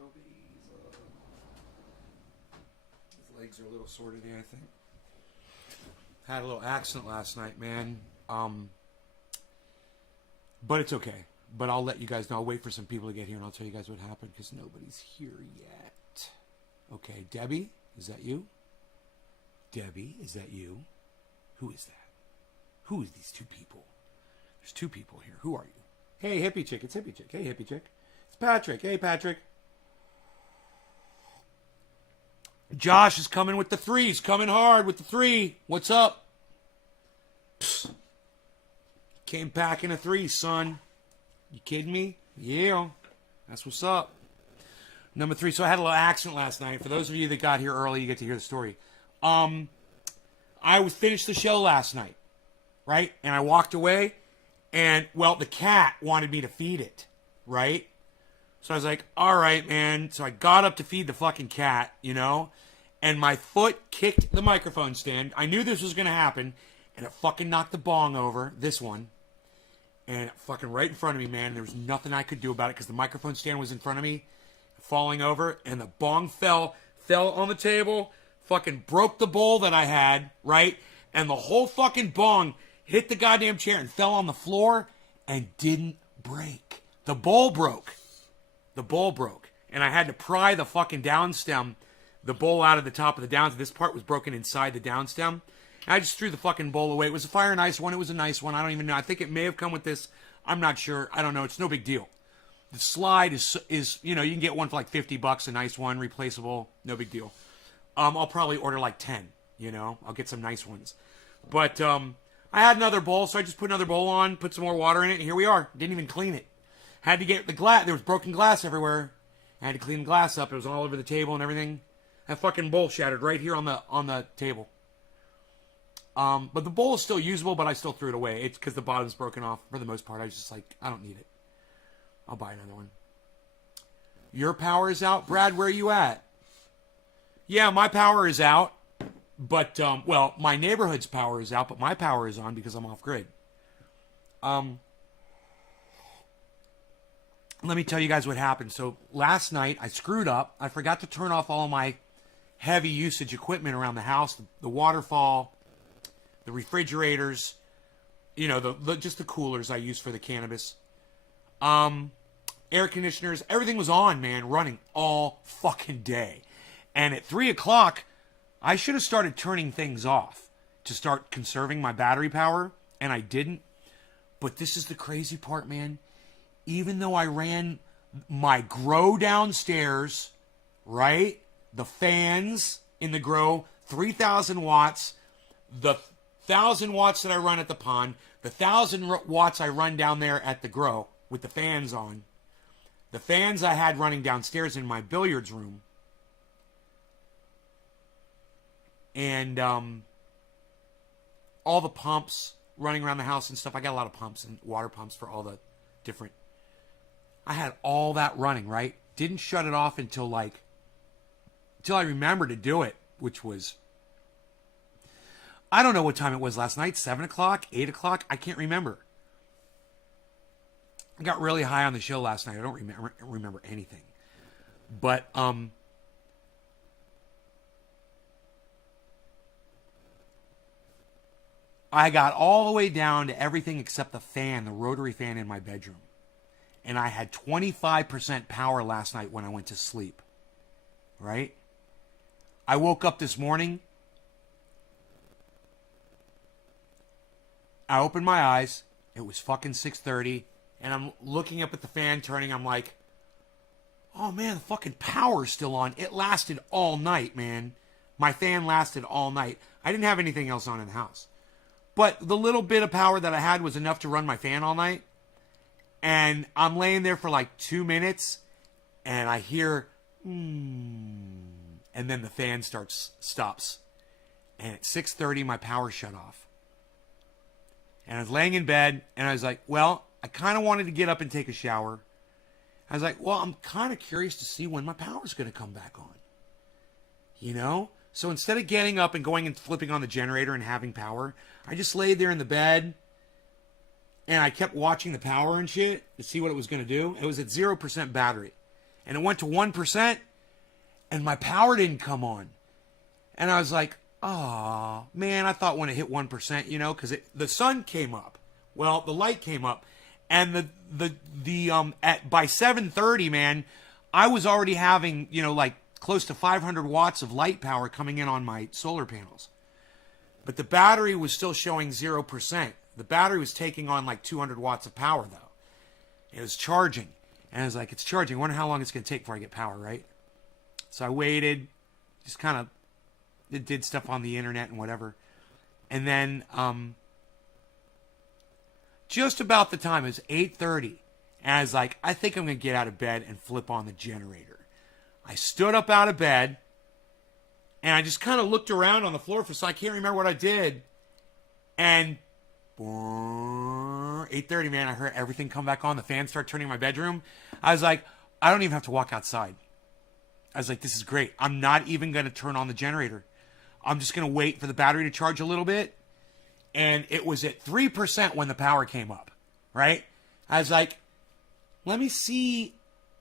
Kobe. His legs are a little sore today, I think. Had a little accident last night, man. But it's okay. But I'll let you guys know. I'll wait for some people to get here and I'll tell you guys what happened because nobody's here yet. Okay, Debbie, is that you? Debbie, is that you? Who is that? Who is these two people? There's two people here. Who are you? Hey, hippie chick. It's hippie chick. Hey, hippie chick. It's Patrick. Hey, Patrick. Josh is coming with the three. He's coming hard with the three. What's up? Psst. Came packing a three, son. You kidding me? Yeah. That's what's up. Number three. So I had a little accident last night. For those of you that got here early, you get to hear the story. I finished the show last night, right? And I walked away, and, well, the cat wanted me to feed it, right? So I was like, all right, man. So I got up to feed the fucking cat, you know? And my foot kicked the microphone stand. I knew this was going to happen, and it fucking knocked the bong over, this one. And fucking right in front of me, man. There was nothing I could do about it because the microphone stand was in front of me, falling over, and the bong fell on the table, fucking broke the bowl that I had, right? And the whole fucking bong hit the goddamn chair and fell on the floor and didn't break. The bowl broke. The bowl broke. And I had to pry the fucking downstem, the bowl out of the top of the downstem. This part was broken inside the downstem. And I just threw the fucking bowl away. It was a fire and ice one. It was a nice one. I don't even know. I think it may have come with this. I'm not sure. I don't know. It's no big deal. The slide is you know, you can get one for like $50, a nice one, replaceable. No big deal. I'll probably order like 10, you know. I'll get some nice ones. But I had another bowl, so I just put another bowl on, put some more water in it, and here we are. Didn't even clean it. Had to get the glass. There was broken glass everywhere. I had to clean the glass up. It was all over the table and everything. That fucking bowl shattered right here on the table. But the bowl is still usable, but I still threw it away. It's because the bottom's broken off for the most part. I was just like, I don't need it. I'll buy another one. Your power is out? Brad, where are you at? Yeah, my power is out. But, well, my neighborhood's power is out, but my power is on because I'm off grid. Let me tell you guys what happened. So last night I screwed up. I forgot to turn off all my heavy usage equipment around the house. The waterfall, the refrigerators, you know, just the coolers I use for the cannabis. Air conditioners, everything was on, man, running all fucking day. And at 3 o'clock, I should have started turning things off to start conserving my battery power, and I didn't. But this is the crazy part, man. Even though I ran my grow downstairs, right? The fans in the grow, 3,000 watts. The 1,000 watts that I run at the pond. The 1,000 watts I run down there at the grow with the fans on. The fans I had running downstairs in my billiards room. And all the pumps running around the house and stuff. I got a lot of pumps and water pumps for all the different. I had all that running, right? Didn't shut it off until I remembered to do it, which was, I don't know what time it was last night, 7 o'clock, 8 o'clock, I can't remember. I got really high on the show last night. I don't remember anything. But, I got all the way down to everything except the fan, the rotary fan in my bedroom. And I had 25% power last night when I went to sleep. Right? I woke up this morning. I opened my eyes. It was fucking 6:30. And I'm looking up at the fan turning. I'm like, oh man, the fucking power's still on. It lasted all night, man. My fan lasted all night. I didn't have anything else on in the house. But the little bit of power that I had was enough to run my fan all night. And I'm laying there for like 2 minutes. And I hear, and then the fan stops. And at 6:30, my power shut off. And I was laying in bed. And I was like, well, I kind of wanted to get up and take a shower. I was like, well, I'm kind of curious to see when my power's going to come back on. You know? So instead of getting up and going and flipping on the generator and having power, I just laid there in the bed and I kept watching the power and shit to see what it was going to do. It was at 0% battery. And it went to 1%, and my power didn't come on. And I was like, oh, man, I thought when it hit 1%, you know, because the sun came up. Well, the light came up. And by 7:30, man, I was already having, you know, like close to 500 watts of light power coming in on my solar panels. But the battery was still showing 0%. The battery was taking on like 200 watts of power, though. It was charging. And I was like, it's charging. I wonder how long it's going to take before I get power, right? So I waited, just kind of did stuff on the internet and whatever. And then just about the time, it was 8:30. And I was like, I think I'm going to get out of bed and flip on the generator. I stood up out of bed, and I just kind of looked around on the floor for a second. I can't remember what I did. And 8:30, man, I heard everything come back on. The fan start turning in my bedroom. I was like, I don't even have to walk outside. I was like, this is great. I'm not even going to turn on the generator. I'm just going to wait for the battery to charge a little bit. And it was at 3% when the power came up, right? I was like, let me see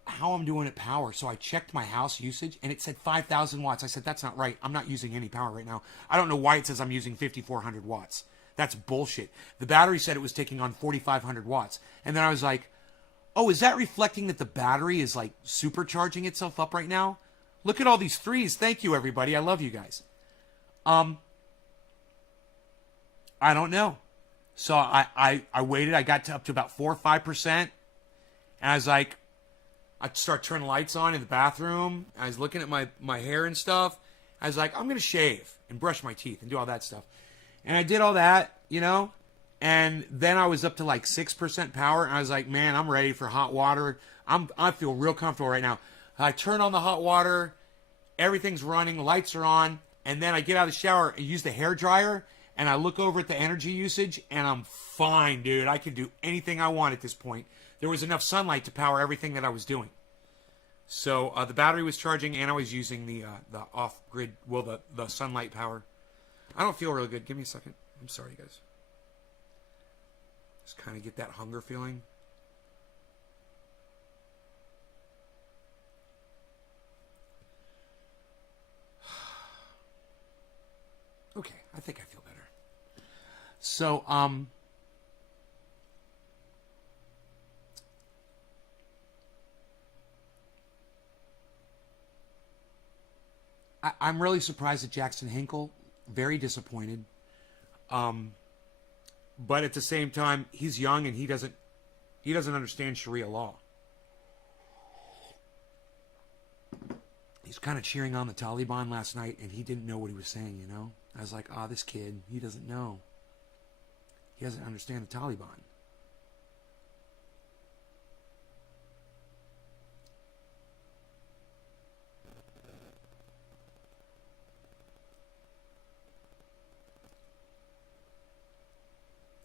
how I'm doing at power. So I checked my house usage, and it said 5,000 watts. I said, that's not right. I'm not using any power right now. I don't know why it says I'm using 5,400 watts. That's bullshit. The battery said it was taking on 4,500 watts. And then I was like, oh, is that reflecting that the battery is like supercharging itself up right now? Look at all these threes. Thank you, everybody. I love you guys. I don't know. So I waited. I got up to about 4 or 5%. And I was like, I'd start turning lights on in the bathroom. I was looking at my hair and stuff. I was like, I'm going to shave and brush my teeth and do all that stuff. And I did all that, you know. And then I was up to like 6% power. And I was like, man, I'm ready for hot water. I feel real comfortable right now. I turn on the hot water. Everything's running. The lights are on. And then I get out of the shower and use the hair dryer. And I look over at the energy usage. And I'm fine, dude. I can do anything I want at this point. There was enough sunlight to power everything that I was doing. So the battery was charging, and I was using the off-grid, well, the sunlight power. I don't feel really good. Give me a second. I'm sorry, guys. Just kind of get that hunger feeling. Okay, I think I feel better. So, I'm really surprised at Jackson Hinkle. Very disappointed. But at the same time, he's young and he doesn't understand Sharia law. He's kind of cheering on the Taliban last night, and he didn't know what he was saying, you know? I was like, this kid, he doesn't know. He doesn't understand the Taliban.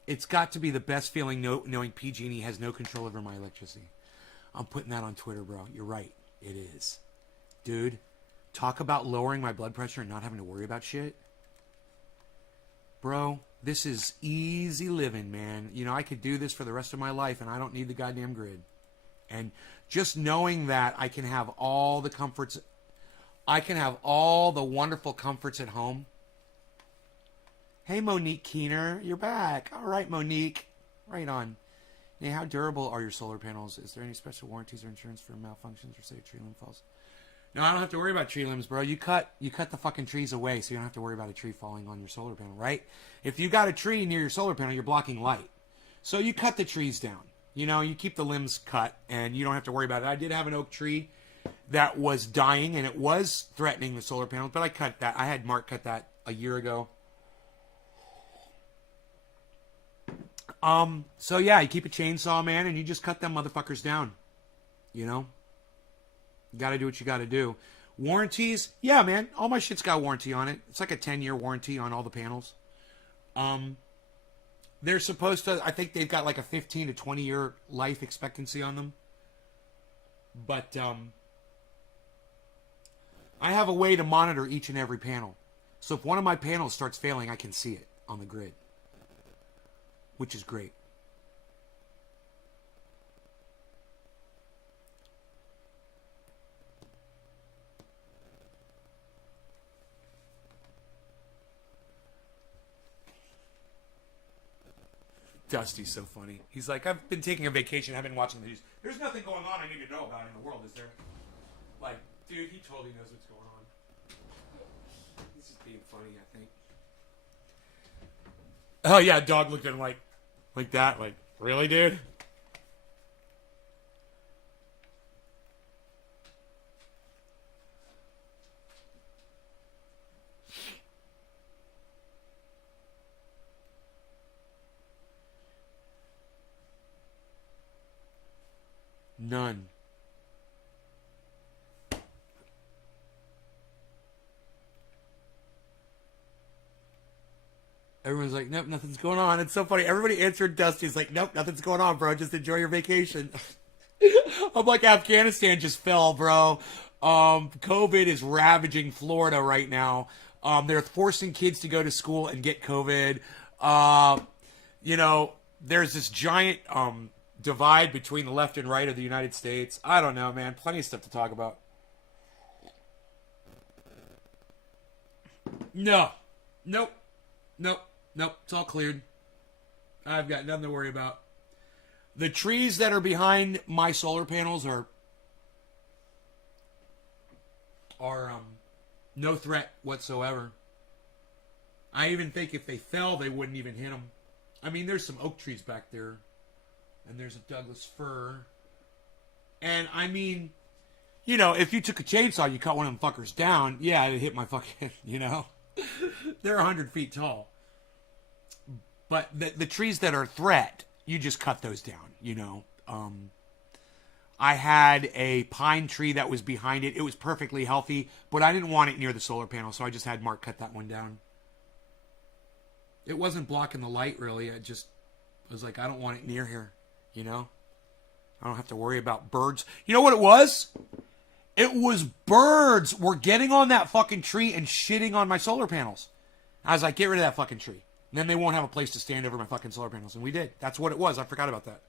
It's got to be the best feeling knowing PG&E has no control over my electricity. I'm putting that on Twitter, bro. You're right. It is. Dude, talk about lowering my blood pressure and not having to worry about shit. Bro, this is easy living, man. You know, I could do this for the rest of my life, and I don't need the goddamn grid. And just knowing that I can have all the comforts, I can have all the wonderful comforts at home. Hey, Monique Keener, you're back. All right, Monique. Right on. Hey, how durable are your solar panels? Is there any special warranties or insurance for malfunctions or say a tree limb falls? No, I don't have to worry about tree limbs, bro. You cut the fucking trees away, so you don't have to worry about a tree falling on your solar panel, right? If you got a tree near your solar panel, you're blocking light. So you cut the trees down. You know, you keep the limbs cut, and you don't have to worry about it. I did have an oak tree that was dying, and it was threatening the solar panels, but I cut that. I had Mark cut that a year ago. So yeah, you keep a chainsaw, man, and you just cut them motherfuckers down. You know? You gotta do what you gotta do. Warranties? Yeah, man. All my shit's got warranty on it. It's like a 10-year warranty on all the panels. They're supposed to, I think they've got like a 15 to 20-year life expectancy on them. But, I have a way to monitor each and every panel. So if one of my panels starts failing, I can see it on the grid. Which is great. Dusty's so funny. He's like, I've been taking a vacation. I've been watching the news. There's nothing going on I need to know about in the world, is there? Like, dude, he totally knows what's going on. He's just being funny, I think. Oh, yeah, dog looked at him like that. Like, really, dude? None. Everyone's like, nope, nothing's going on. It's so funny. Everybody answered Dusty's like, nope, nothing's going on, bro. Just enjoy your vacation. I'm like, Afghanistan just fell, bro. COVID is ravaging Florida right now. They're forcing kids to go to school and get COVID. You know, there's this giant divide between the left and right of the United States. I don't know, man. Plenty of stuff to talk about. No. Nope. Nope. Nope. It's all cleared. I've got nothing to worry about. The trees that are behind my solar panels are no threat whatsoever. I even think if they fell, they wouldn't even hit them. I mean, there's some oak trees back there. And there's a Douglas fir. And, I mean, you know, if you took a chainsaw, you cut one of them fuckers down, yeah, it'd hit my fucking, you know. They're 100 feet tall. But the trees that are a threat, you just cut those down, you know. I had a pine tree that was behind it. It was perfectly healthy, but I didn't want it near the solar panel, so I just had Mark cut that one down. It wasn't blocking the light, really. I was like, I don't want it near here, you know. I don't have to worry about birds. You know what it was? It was birds were getting on that fucking tree and shitting on my solar panels. I was like, get rid of that fucking tree. And then they won't have a place to stand over my fucking solar panels. And we did. That's what it was. I forgot about that.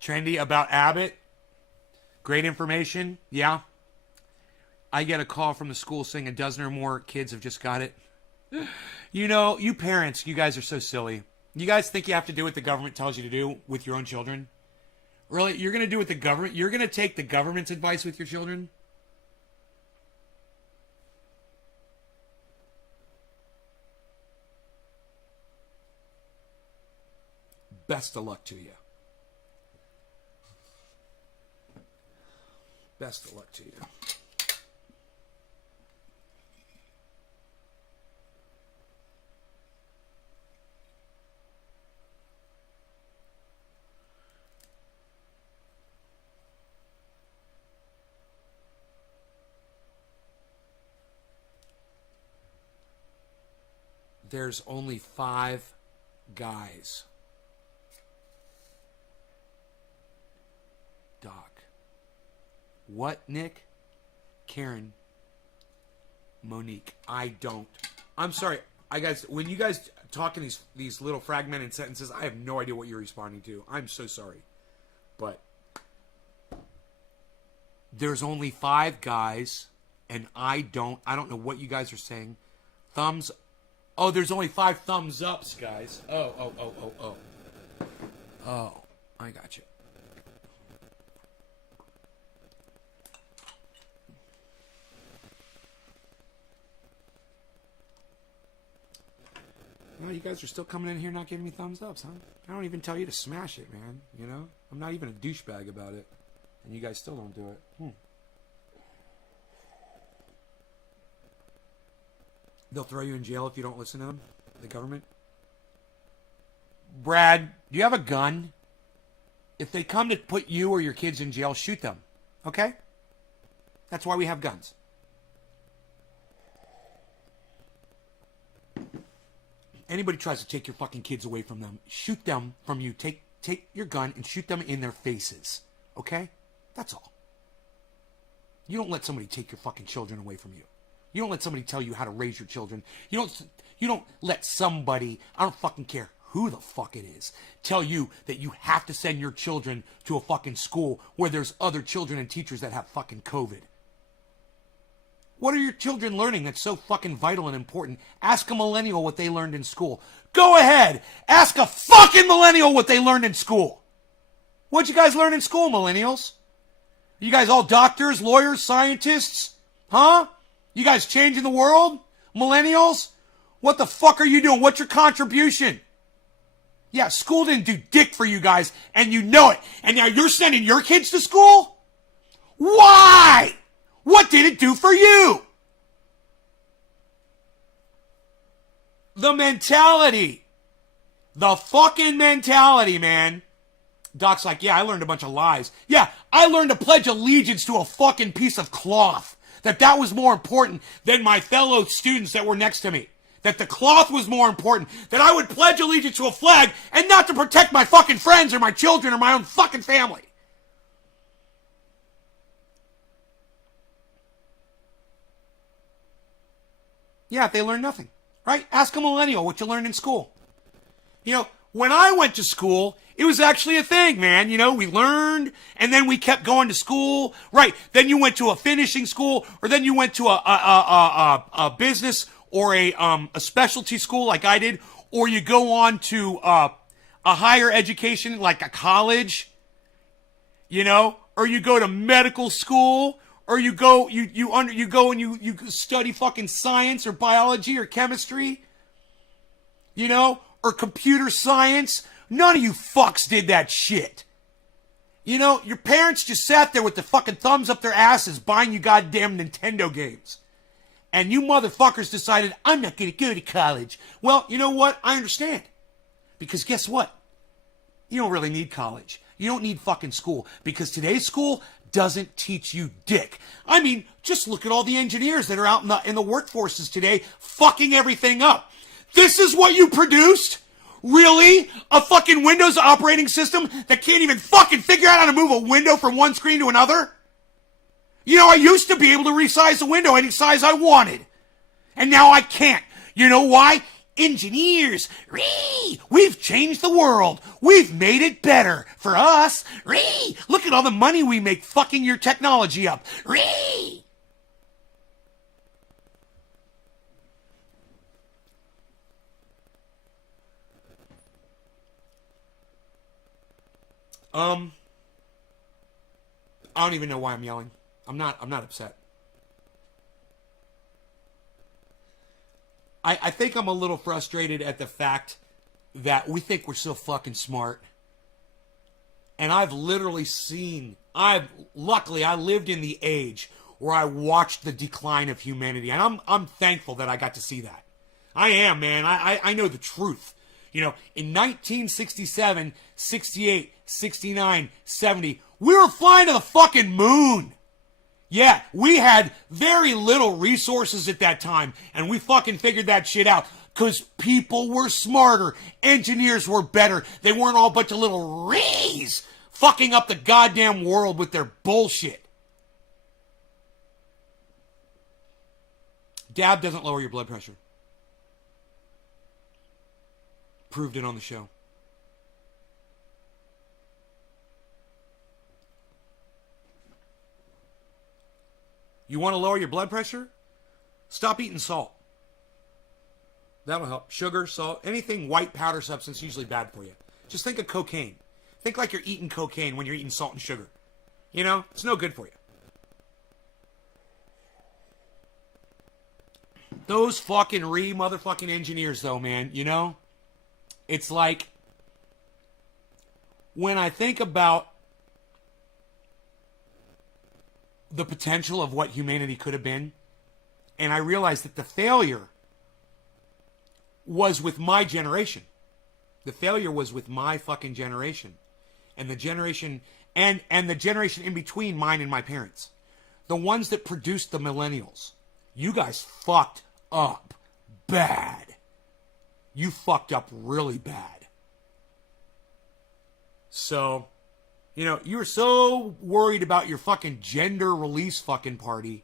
Trendy about Abbott. Great information. Yeah. I get a call from the school saying a dozen or more kids have just got it. You know, you parents, you guys are so silly. You guys think you have to do what the government tells you to do with your own children? Really? You're going to do what the government... You're going to take the government's advice with your children? Best of luck to you. Best of luck to you. There's only 5 guys. Doc. What, Nick? Karen. Monique. I don't. I'm sorry. When you guys talk in these little fragmented sentences, I have no idea what you're responding to. I'm so sorry. But there's only 5 guys, and I don't know what you guys are saying. Thumbs. Oh, there's only 5 thumbs ups, guys. Oh. Oh, I got you. Well, you guys are still coming in here not giving me thumbs ups, huh? I don't even tell you to smash it, man. You know? I'm not even a douchebag about it. And you guys still don't do it. They'll throw you in jail if you don't listen to them? The government? Brad, do you have a gun? If they come to put you or your kids in jail, shoot them. Okay? That's why we have guns. Anybody tries to take your fucking kids away from them, shoot them from you. Take your gun and shoot them in their faces. Okay? That's all. You don't let somebody take your fucking children away from you. You don't let somebody tell you how to raise your children. You don't let somebody, I don't fucking care who the fuck it is, tell you that you have to send your children to a fucking school where there's other children and teachers that have fucking COVID. What are your children learning that's so fucking vital and important? Ask a millennial what they learned in school. Go ahead. Ask a fucking millennial what they learned in school. What'd you guys learn in school, millennials? You guys all doctors, lawyers, scientists? Huh? You guys changing the world? Millennials? What the fuck are you doing? What's your contribution? Yeah, school didn't do dick for you guys, and you know it. And now you're sending your kids to school? Why? What did it do for you? The mentality. The fucking mentality, man. Doc's like, yeah, I learned a bunch of lies. Yeah, I learned to pledge allegiance to a fucking piece of cloth. That was more important than my fellow students that were next to me. That the cloth was more important. That I would pledge allegiance to a flag and not to protect my fucking friends or my children or my own fucking family. Yeah, they learn nothing, right? Ask a millennial what you learned in school. You know, when I went to school, it was actually a thing, man. You know, we learned, and then we kept going to school. Right. Then you went to a finishing school, or then you went to a business or a specialty school like I did, or you go on to a higher education like a college, you know, or you go to medical school, or you go you study fucking science or biology or chemistry, you know, or computer science. None of you fucks did that shit. You know, your parents just sat there with the fucking thumbs up their asses buying you goddamn Nintendo games. And you motherfuckers decided, I'm not going to go to college. Well, you know what? I understand. Because guess what? You don't really need college. You don't need fucking school. Because today's school doesn't teach you dick. I mean, just look at all the engineers that are out in the workforces today fucking everything up. This is what you produced? Really? A fucking Windows operating system that can't even fucking figure out how to move a window from one screen to another? You know, I used to be able to resize the window any size I wanted. And now I can't. You know why? Engineers. We've changed the world. We've made it better for us. Look at all the money we make fucking your technology up. I don't even know why I'm yelling. I'm not upset. I think I'm a little frustrated at the fact that we think we're so fucking smart. And I've literally seen, luckily I lived in the age where I watched the decline of humanity. And I'm thankful that I got to see that. I am, man. I know the truth. You know, in 1967, 68, 69, 70, we were flying to the fucking moon. Yeah, we had very little resources at that time, and we fucking figured that shit out. Because people were smarter. Engineers were better. They weren't all a bunch of little rees fucking up the goddamn world with their bullshit. Dab doesn't lower your blood pressure. Proved it on the show. You want to lower your blood pressure? Stop eating salt. That'll help. Sugar, salt, anything white powder substance is usually bad for you. Just think of cocaine. Think like you're eating cocaine when you're eating salt and sugar. You know, it's no good for you. Those fucking motherfucking engineers though, man, you know? It's like, when I think about the potential of what humanity could have been, and I realized that the failure was with my generation. The failure was with my fucking generation. And the generation, and the generation in between mine and my parents. The ones that produced the millennials. You guys fucked up bad. You fucked up really bad. So, you know, you were so worried about your fucking gender release fucking party,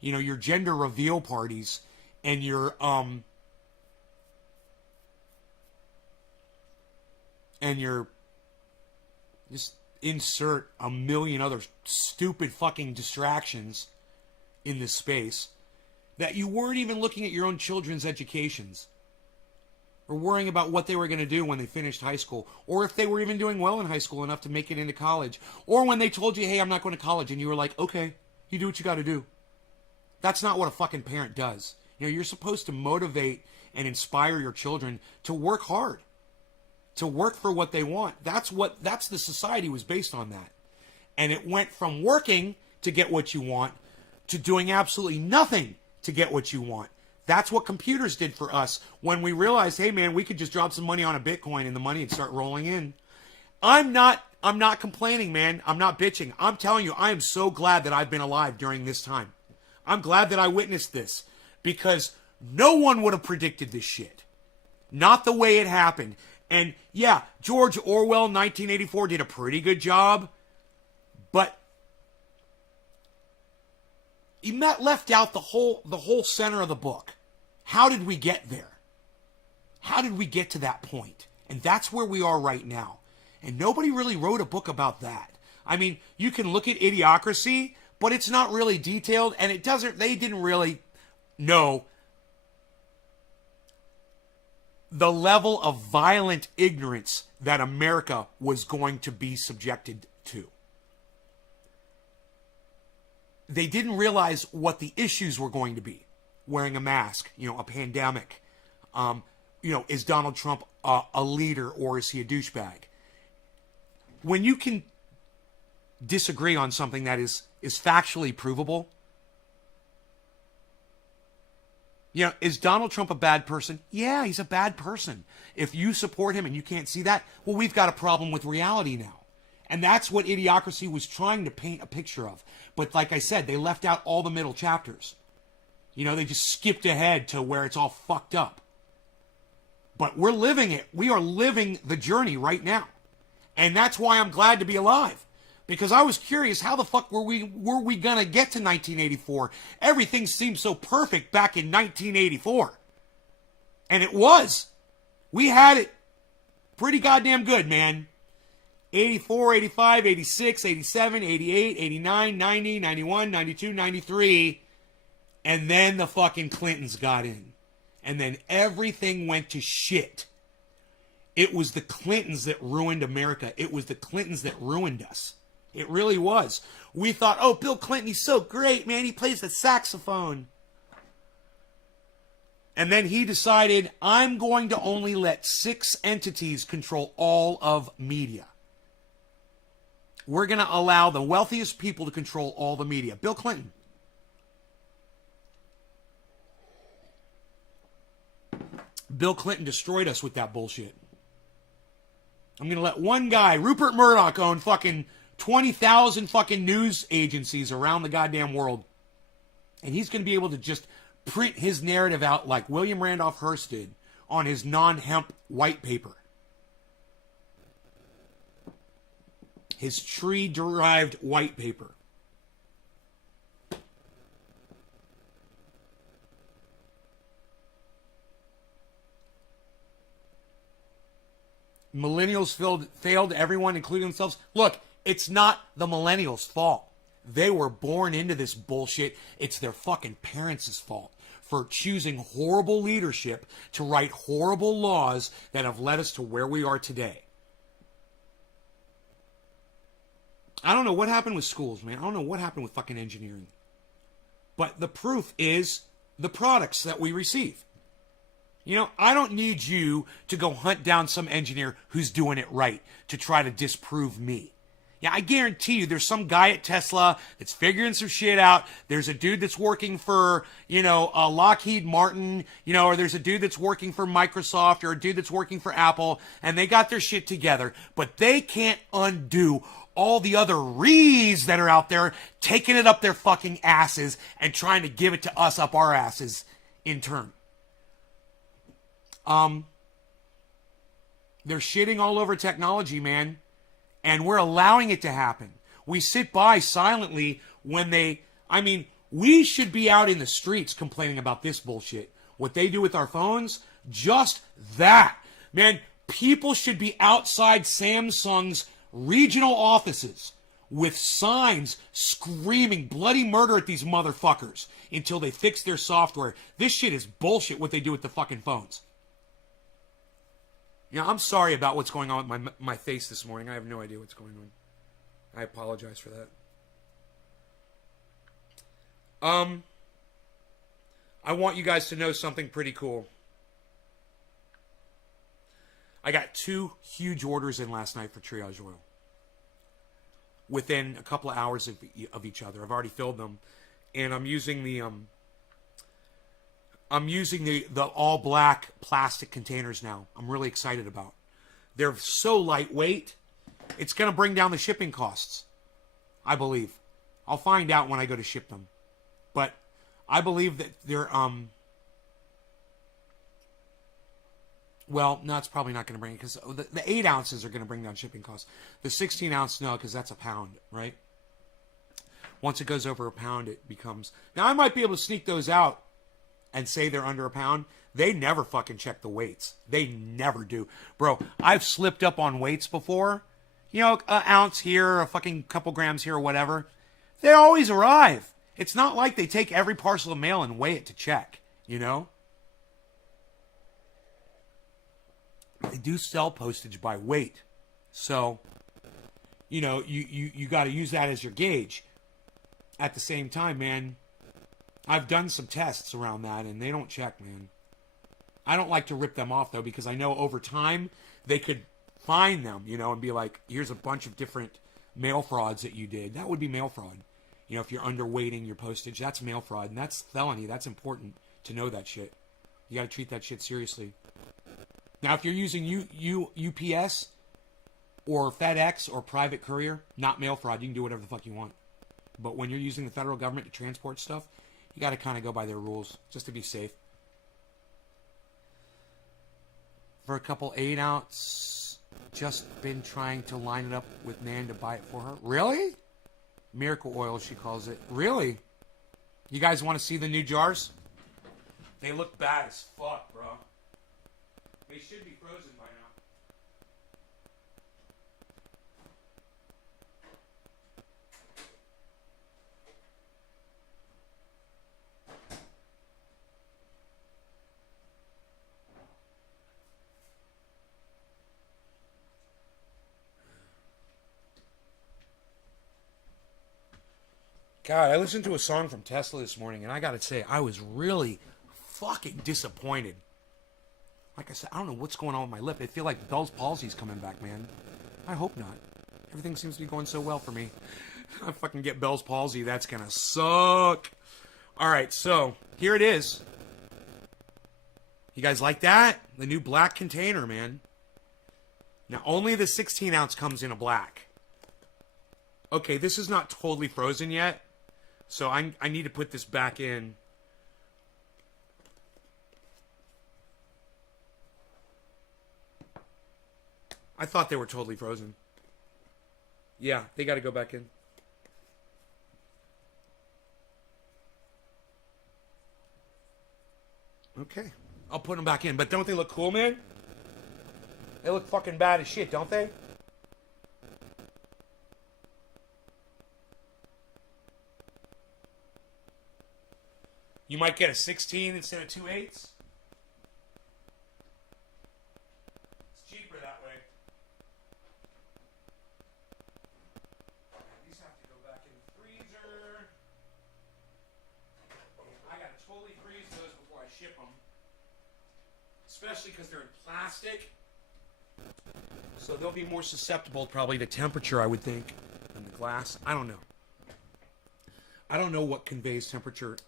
you know, your gender reveal parties, and your, just insert a million other stupid fucking distractions in this space. that you weren't even looking at your own children's educations or worrying about what they were going to do when they finished high school, or if they were even doing well in high school enough to make it into college, or when they told you, hey, I'm not going to college, and you were like, okay, you do what you got to do. That's not what a fucking parent does. You're supposed to motivate and inspire your children to work hard, to work for what they want. That's the society was based on that. And it went from working to get what you want to doing absolutely nothing to get what you want. That's what computers did for us when we realized, hey man, we could just drop some money on a Bitcoin and the money would start rolling in. I'm not complaining, man. I'm not bitching. I'm telling you, I am so glad that I've been alive during this time. I'm glad that I witnessed this, because no one would have predicted this shit. Not the way it happened. And yeah, George Orwell, 1984, did a pretty good job, but he left out the whole center of the book. How did we get there? How did we get to that point? And that's where we are right now. And nobody really wrote a book about that. I mean, you can look at Idiocracy, but it's not really detailed, and they didn't really know the level of violent ignorance that America was going to be subjected to. They didn't realize what the issues were going to be. Wearing a mask, a pandemic. Is Donald Trump a leader, or is he a douchebag? When you can disagree on something that is factually provable, is Donald Trump a bad person? Yeah, he's a bad person. If you support him and you can't see that, well, we've got a problem with reality now. And that's what Idiocracy was trying to paint a picture of. But like I said, they left out all the middle chapters. They just skipped ahead to where it's all fucked up. But we're living it. We are living the journey right now. And that's why I'm glad to be alive. Because I was curious, how the fuck were we going to get to 1984? Everything seemed so perfect back in 1984. And it was. We had it pretty goddamn good, man. 84, 85, 86, 87, 88, 89, 90, 91, 92, 93. And then the fucking Clintons got in. And then everything went to shit. It was the Clintons that ruined America. It was the Clintons that ruined us. It really was. We thought, oh, Bill Clinton, he's so great, man. He plays the saxophone. And then he decided, I'm going to only let 6 entities control all of media. We're going to allow the wealthiest people to control all the media. Bill Clinton. Bill Clinton destroyed us with that bullshit. I'm going to let one guy, Rupert Murdoch, own fucking 20,000 fucking news agencies around the goddamn world. And he's going to be able to just print his narrative out like William Randolph Hearst did on his non-hemp white paper. His tree-derived white paper. Millennials failed everyone, including themselves. Look, it's not the millennials' fault. They were born into this bullshit. It's their fucking parents' fault for choosing horrible leadership to write horrible laws that have led us to where we are today. I don't know what happened with schools, man. I don't know what happened with fucking engineering. But the proof is the products that we receive. I don't need you to go hunt down some engineer who's doing it right to try to disprove me. Yeah, I guarantee you there's some guy at Tesla that's figuring some shit out. There's a dude that's working for, Lockheed Martin, or there's a dude that's working for Microsoft or a dude that's working for Apple, and they got their shit together. But they can't undo all the other rees that are out there taking it up their fucking asses and trying to give it to us up our asses in turn. They're shitting all over technology, man. And we're allowing it to happen. We sit by silently when we should be out in the streets complaining about this bullshit. What they do with our phones, just that. Man, people should be outside Samsung's regional offices with signs screaming bloody murder at these motherfuckers until they fix their software. This shit is bullshit what they do with the fucking phones. Yeah, I'm sorry about what's going on with my face this morning. I have no idea what's going on. I apologize for that. I want you guys to know something pretty cool. I got 2 huge orders in last night for triage oil. Within a couple of hours of each other. I've already filled them. And I'm using the all black plastic containers now. I'm really excited about. They're so lightweight. It's going to bring down the shipping costs. I believe. I'll find out when I go to ship them. But I believe that they're well, no, it's probably not going to bring it because the 8 ounces are going to bring down shipping costs. The 16 ounce, no, because that's a pound, right? Once it goes over a pound, it becomes... Now, I might be able to sneak those out and say they're under a pound. They never fucking check the weights. They never do. Bro, I've slipped up on weights before. You know, an ounce here, a fucking couple grams here or whatever. They always arrive. It's not like they take every parcel of mail and weigh it to check, you know? They do sell postage by weight. So, you know, you got to use that as your gauge. At the same time, man, I've done some tests around that, and they don't check, man. I don't like to rip them off, though, because I know over time they could find them, you know, and be like, here's a bunch of different mail frauds that you did. That would be mail fraud. You know, if you're underweighting your postage, that's mail fraud, and that's felony. That's important to know that shit. You got to treat that shit seriously. Now, if you're using UPS or FedEx or private courier, not mail fraud, you can do whatever the fuck you want. But when you're using the federal government to transport stuff, you got to kind of go by their rules just to be safe. For a couple 8 ounce, just been trying to line it up with Nan to buy it for her. Really? Miracle oil, she calls it. Really? You guys want to see the new jars? They look bad as fuck, bro. They should be frozen by now. God, I listened to a song from Tesla this morning, and I gotta say, I was really fucking disappointed. Like I said, I don't know what's going on with my lip. I feel like Bell's palsy's coming back, man. I hope not. Everything seems to be going so well for me. I fucking get Bell's palsy. That's gonna suck. All right, so here it is. You guys like that? The new black container, man. Now, only the 16 ounce comes in a black. Okay, this is not totally frozen yet. So I need to put this back in. I thought they were totally frozen. Yeah, they got to go back in. Okay. I'll put them back in. But don't they look cool, man? They look fucking bad as shit, don't they? You might get a 16 instead of 2/8. It's cheaper that way. These have to go back in the freezer. I gotta totally freeze those before I ship them. Especially because they're in plastic. So they'll be more susceptible probably to temperature, I would think, than the glass. I don't know. I don't know what conveys temperature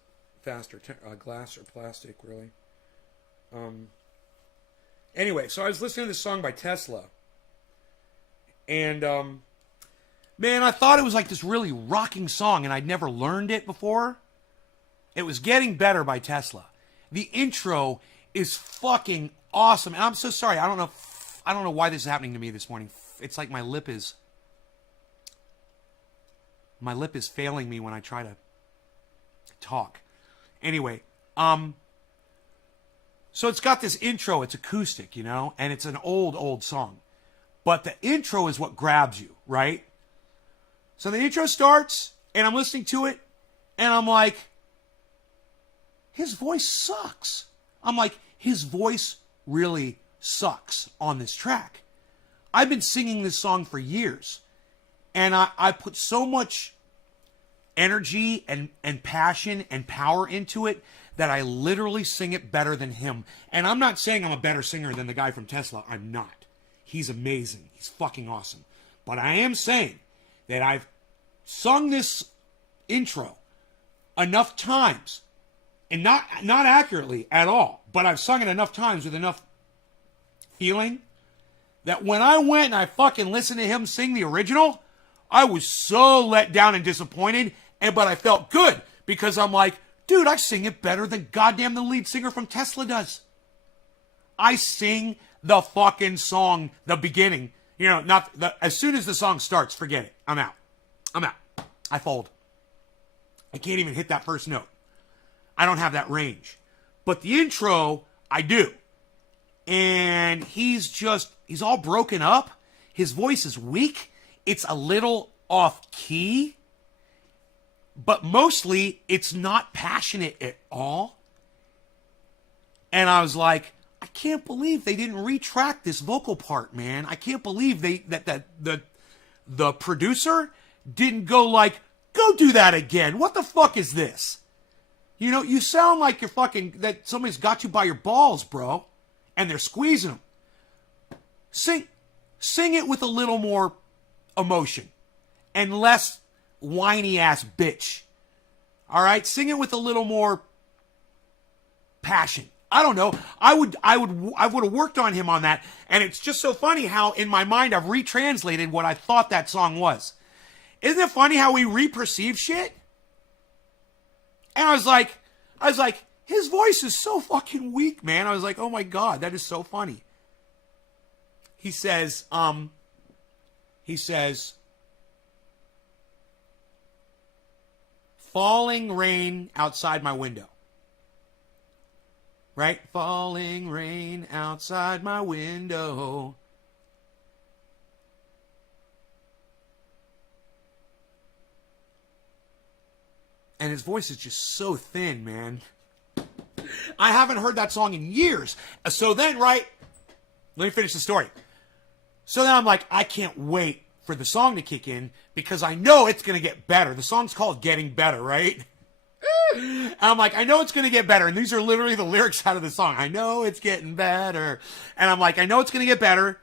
faster, glass or plastic, really. Anyway, so I was listening to this song by Tesla. And, man, I thought it was like this really rocking song, and I'd never learned it before. It was Getting Better by Tesla. The intro is fucking awesome. And I'm so sorry. I don't know why this is happening to me this morning. It's like my lip is failing me when I try to talk. Anyway, so it's got this intro. It's acoustic, you know, and it's an old song. But the intro is what grabs you, right? So the intro starts, and I'm listening to it, and I'm like, his voice sucks. I'm like, his voice really sucks on this track. I've been singing this song for years, and I put so much energy and passion and power into it that I literally sing it better than him. And I'm not saying I'm a better singer than the guy from Tesla. I'm not. He's amazing. He's fucking awesome. But I am saying that I've sung this intro enough times, and not accurately at all, but I've sung it enough times with enough feeling that when I went and I fucking listened to him sing the original, I was so let down and disappointed, but I felt good because I'm like, dude, I sing it better than goddamn the lead singer from Tesla does. I sing the fucking song, the beginning, as soon as the song starts, forget it. I'm out. I fold. I can't even hit that first note. I don't have that range. But the intro, I do. And he's all broken up. His voice is weak. It's a little off key. But mostly, it's not passionate at all. And I was like, I can't believe they didn't retract this vocal part, man. I can't believe that the producer didn't go do that again. What the fuck is this? You sound like you're that somebody's got you by your balls, bro. And they're squeezing them. Sing it with a little more emotion. And less whiny ass bitch. All right? Sing it with a little more passion. I don't know. I would have worked on him on that. And it's just so funny how in my mind I've retranslated what I thought that song was. Isn't it funny how we reperceive shit? And I was like, his voice is so fucking weak, man. I was like, oh my God, that is so funny. He says, falling rain outside my window. Right? Falling rain outside my window. And his voice is just so thin, man. I haven't heard that song in years. So then, right, let me finish the story. So then I'm like, I can't wait for the song to kick in because I know it's going to get better. The song's called Getting Better, right? And I'm like, I know it's going to get better. And these are literally the lyrics out of the song. I know it's getting better. And I'm like, I know it's going to get better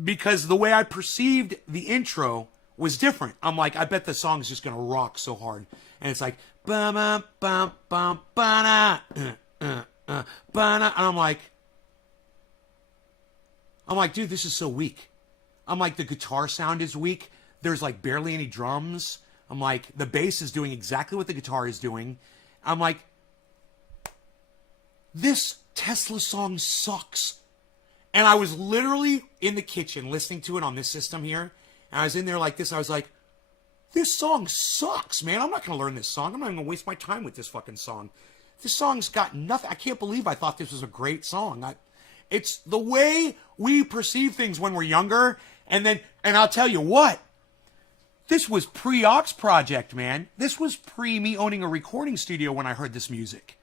because the way I perceived the intro was different. I'm like, I bet the song's just going to rock so hard. And it's like, ba-bum, bum, bum, ba-na, ba-na. And I'm like, dude, this is so weak. I'm like, the guitar sound is weak. There's like barely any drums. I'm like, the bass is doing exactly what the guitar is doing. I'm like, this Tesla song sucks. And I was literally in the kitchen listening to it on this system here. And I was in there like this. I was like, this song sucks, man. I'm not going to learn this song. I'm not going to waste my time with this fucking song. This song's got nothing. I can't believe I thought this was a great song. It's the way we perceive things when we're younger. And I'll tell you what. This was pre-Ox Project, man. This was pre me owning a recording studio when I heard this music.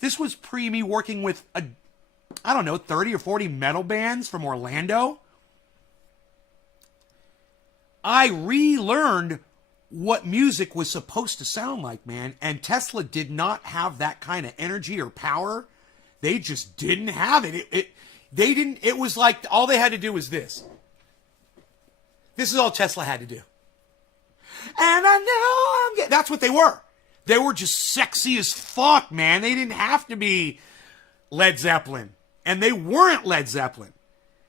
This was pre me working with 30 or 40 metal bands from Orlando. I relearned what music was supposed to sound like, man. And Tesla did not have that kind of energy or power. They just didn't have it. It was like all they had to do was this. This is all Tesla had to do. And I know that's what they were. They were just sexy as fuck, man. They didn't have to be Led Zeppelin. And they weren't Led Zeppelin.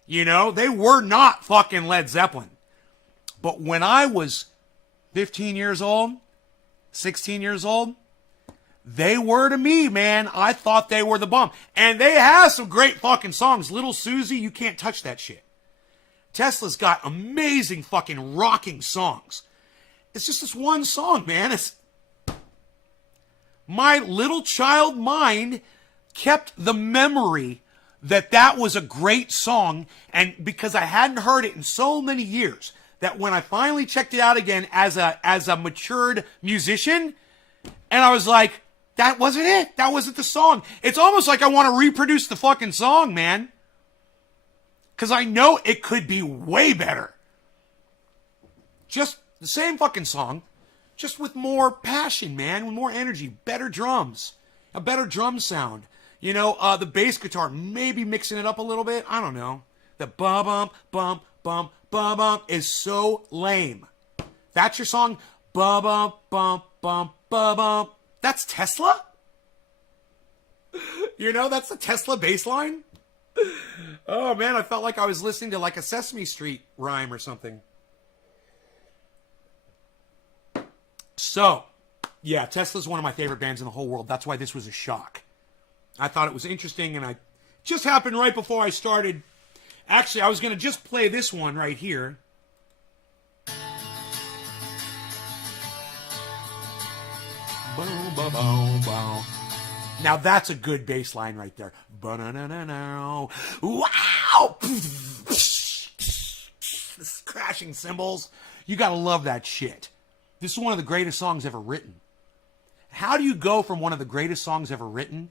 They were not fucking Led Zeppelin. But when I was 15 years old, 16 years old, they were to me, man. I thought they were the bomb. And they have some great fucking songs. Little Susie, you can't touch that shit. Tesla's got amazing fucking rocking songs. It's just this one song, man. My little child mind kept the memory that was a great song. And because I hadn't heard it in so many years, that when I finally checked it out again as a matured musician, and I was like, that wasn't it. That wasn't the song. It's almost like I want to reproduce the fucking song, man. Because I know it could be way better. Just the same fucking song, just with more passion, man, with more energy, better drums, a better drum sound. You know, the bass guitar, maybe mixing it up a little bit. I don't know. The bum bum bum bum bum is so lame. That's your song. Bum bum bum bum bum bum. That's Tesla? You know, that's the Tesla bass line? Oh, man, I felt like I was listening to like a Sesame Street rhyme or something. So, yeah, Tesla's one of my favorite bands in the whole world. That's why this was a shock. I thought it was interesting, and I just happened right before I started. Actually, I was going to just play this one right here. Boom, boom, boom, boom. Now that's a good bass line right there. Wow! This crashing cymbals. You gotta love that shit. This is one of the greatest songs ever written. How do you go from one of the greatest songs ever written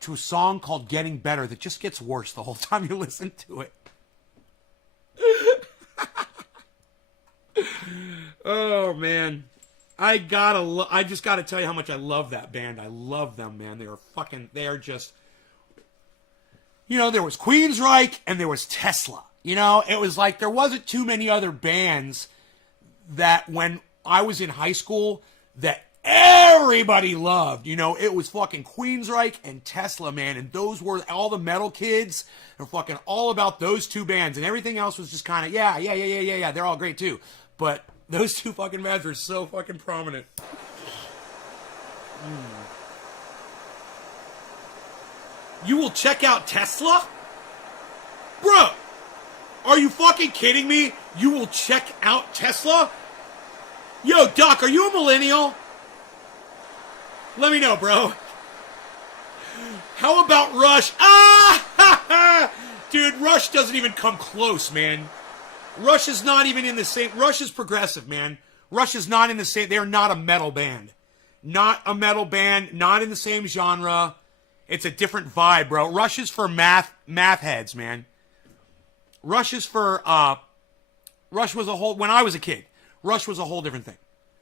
to a song called Getting Better that just gets worse the whole time you listen to it? Oh, man. I just gotta tell you how much I love that band. I love them, man. They are just, you know, there was Queensryche and there was Tesla. You know, it was like there wasn't too many other bands that when I was in high school that everybody loved. You know, it was fucking Queensryche and Tesla, man. And those were all the metal kids are fucking all about those two bands. And everything else was just kind of, yeah. They're all great too. But those two fucking bands were so fucking prominent. You will check out Tesla? Bro, are you fucking kidding me? You will check out Tesla? Yo, Doc, are you a millennial? Let me know, bro. How about Rush? Dude, Rush doesn't even come close, man. Rush is not even in the same... Rush is progressive, man. Rush is not in the same... They're not a metal band. Not a metal band. Not in the same genre. It's a different vibe, bro. Rush is for math heads, man. Rush is for... Rush was a whole... When I was a kid, Rush was a whole different thing.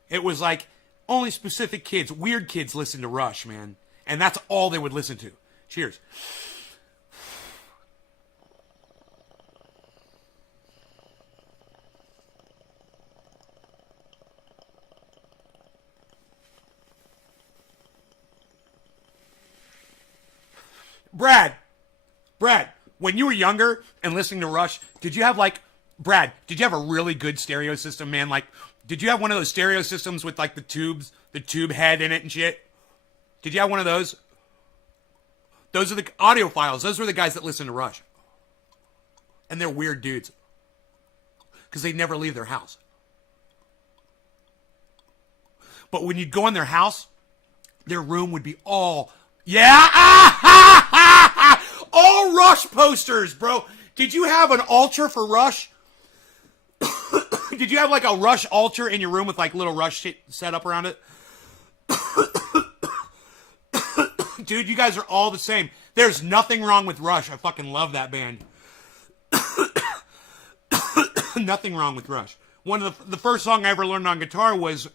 It was like only specific kids, weird kids listen to Rush, man. And that's all they would listen to. Cheers. Brad, when you were younger and listening to Rush, did you have did you have a really good stereo system, man? Like, did you have one of those stereo systems with like the tube head in it and shit? Did you have one of those? Those are the audiophiles. Those were the guys that listen to Rush. And they're weird dudes. Because they never leave their house. But when you'd go in their house, their room would be all... all Rush posters, bro. Did you have an altar for Rush? Did you have like a Rush altar in your room with like little Rush shit set up around it? Dude, you guys are all the same. There's nothing wrong with Rush. I fucking love that band. Nothing wrong with Rush. One of the first song I ever learned on guitar was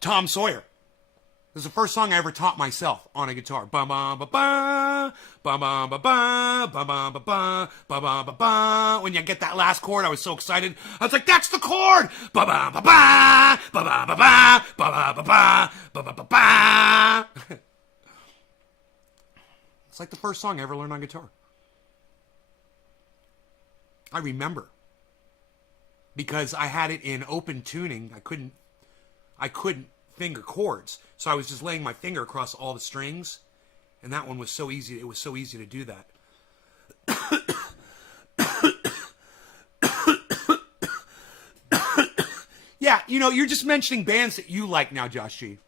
Tom Sawyer. It was the first song I ever taught myself on a guitar. Ba ba ba ba ba ba ba ba ba ba ba ba ba ba ba ba. When you get that last chord, I was so excited. I was like, "That's the chord!" Ba ba ba ba ba ba ba ba ba ba ba ba ba ba ba. It's like the first song I ever learned on guitar. I remember because I had it in open tuning. I couldn't finger chords. So I was just laying my finger across all the strings. And that one was so easy. It was so easy to do that. Yeah, you know, you're just mentioning bands that you like now, Josh G.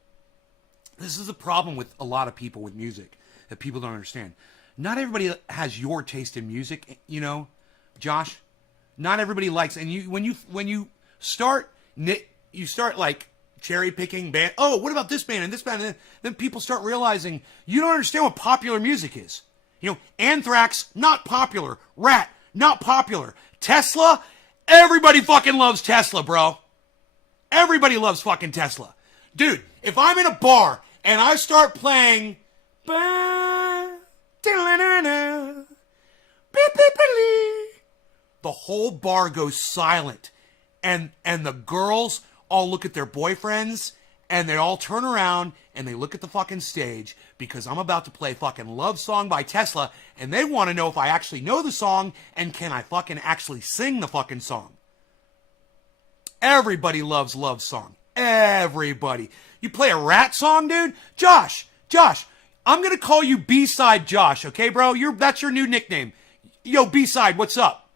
This is a problem with a lot of people with music that people don't understand. not everybody has your taste in music, you know, Josh. Not everybody likes, and when you start like cherry picking band. Oh, what about this band and this band? And then people start realizing you don't understand what popular music is. You know, Anthrax, not popular. Rat, not popular. Tesla, everybody fucking loves Tesla, bro. Everybody loves fucking Tesla. Dude, if I'm in a bar and I start playing the whole bar goes silent. And the girls all look at their boyfriends and they all turn around and they look at the fucking stage because I'm about to play fucking Love Song by Tesla and they want to know if I actually know the song and can I fucking actually sing the fucking song. Everybody loves Love Song. Everybody. You play a Rat song, dude? Josh, I'm going to call you B-Side Josh, okay, bro? That's your new nickname. Yo, B-Side, what's up?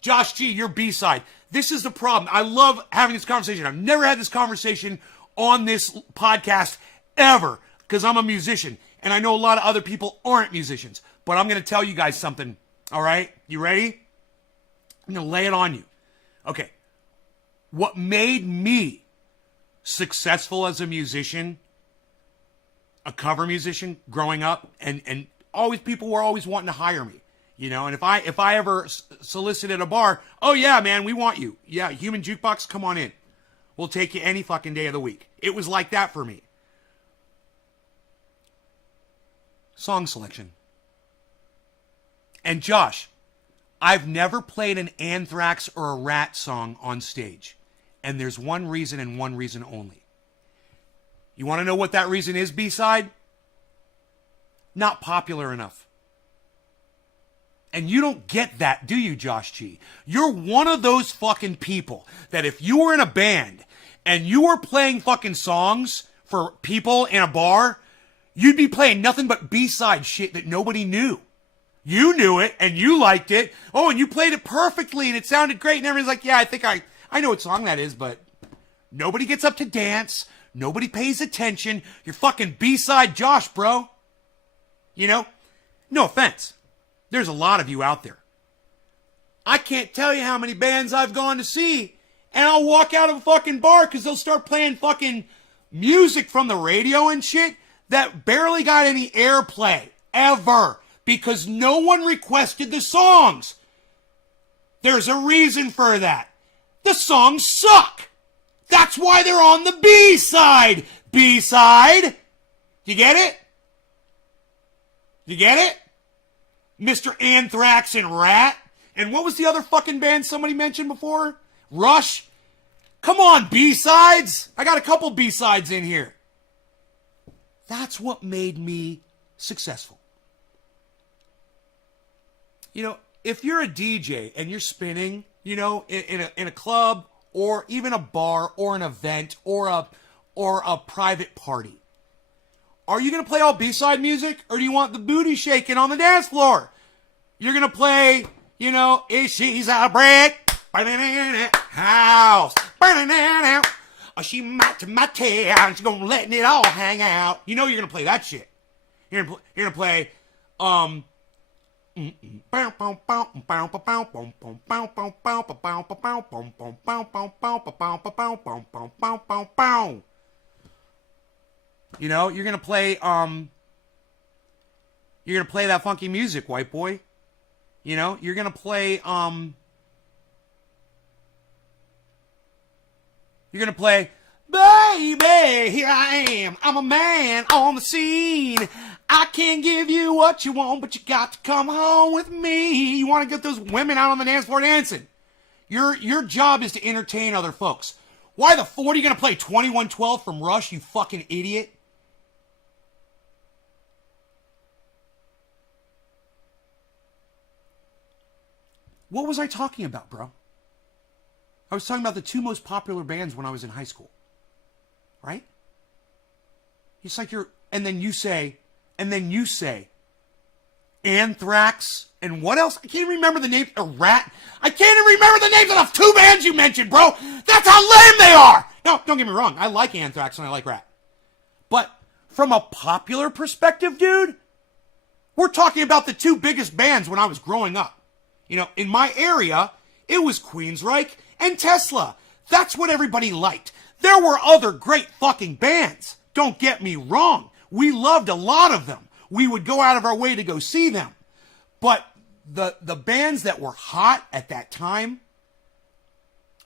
Josh G, you're B-Side. This is the problem. I love having this conversation. I've never had this conversation on this podcast ever because I'm a musician and I know a lot of other people aren't musicians. But I'm going to tell you guys something. All right? You ready? I'm going to lay it on you. Okay. What made me successful as a musician, a cover musician growing up, and always people were always wanting to hire me. You know, and if I ever solicited a bar, oh yeah, man, we want you. Yeah, Human Jukebox, come on in. We'll take you any fucking day of the week. It was like that for me. Song selection. And Josh, I've never played an Anthrax or a Rat song on stage. And there's one reason and one reason only. You want to know what that reason is, B-Side? Not popular enough. And you don't get that, do you, Josh G? You're one of those fucking people that if you were in a band and you were playing fucking songs for people in a bar, you'd be playing nothing but B-side shit that nobody knew. You knew it and you liked it. Oh, and you played it perfectly and it sounded great. And everyone's like, yeah, I think I know what song that is, but nobody gets up to dance. Nobody pays attention. You're fucking B-side Josh, bro. You know? No offense. There's a lot of you out there. I can't tell you how many bands I've gone to see, and I'll walk out of a fucking bar because they'll start playing fucking music from the radio and shit that barely got any airplay, ever, because no one requested the songs. There's a reason for that. The songs suck. That's why they're on the B-side. B-side. You get it? You get it? Mr. Anthrax and Rat. And what was the other fucking band somebody mentioned before? Rush. Come on, B-sides. I got a couple B-sides in here. That's what made me successful. You know, if you're a DJ and you're spinning, you know, in a club or even a bar or an event or a private party, are you going to play all B-side music, or do you want the booty shaking on the dance floor? You're going to play, you know, Is She's a Brick House. Oh, she might to my tail, and she's going to let it all hang out. You know you're going to play that shit. You're going to play, you know, you're gonna play that funky music, white boy. You know, you're gonna play baby, here I am, I'm a man on the scene. I can't give you what you want, but you got to come home with me. You want to get those women out on the dance floor dancing. Your job is to entertain other folks. Why the fuck are you gonna play 2112 from Rush, you fucking idiot? What was I talking about, bro? I was talking about the two most popular bands when I was in high school. Right? It's like and then you say, Anthrax, and what else? I can't remember the name. A Rat. I can't even remember the names of the two bands you mentioned, bro. That's how lame they are. No, don't get me wrong. I like Anthrax and I like Rat. But from a popular perspective, dude, We're talking about the two biggest bands when I was growing up. You know, in my area, it was Queensryche and Tesla. That's what everybody liked. There were other great fucking bands. Don't get me wrong. We loved a lot of them. We would go out of our way to go see them. But the bands that were hot at that time,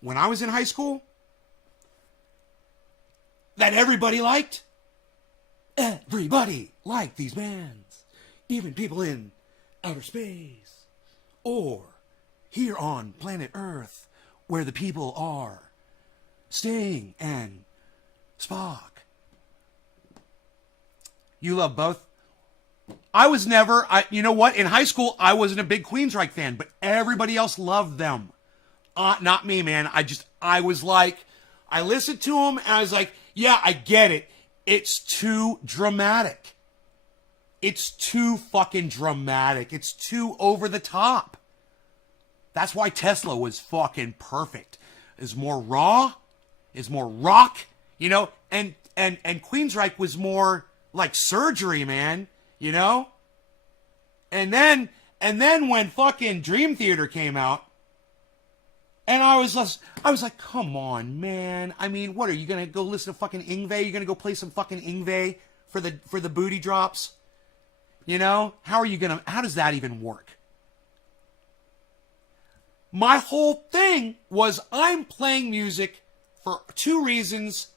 when I was in high school, that everybody liked, everybody liked these bands. Even people in outer space. Or here on planet Earth, where the people are Sting and Spock. You love both? I was never, you know what? In high school, I wasn't a big Queensryche fan, but everybody else loved them. Not me, man. I was like, I listened to them and I was like, yeah, I get it. It's too dramatic. It's too fucking dramatic. It's too over the top. That's why Tesla was fucking perfect. It's more raw. It's more rock, you know, and Queensryche was more like surgery, man, you know? And then when fucking Dream Theater came out, and I was like, come on, man. I mean, what are you gonna go listen to fucking Yngwie? You're gonna go play some fucking Yngwie for the booty drops? You know? How does that even work? My whole thing was I'm playing music for two reasons,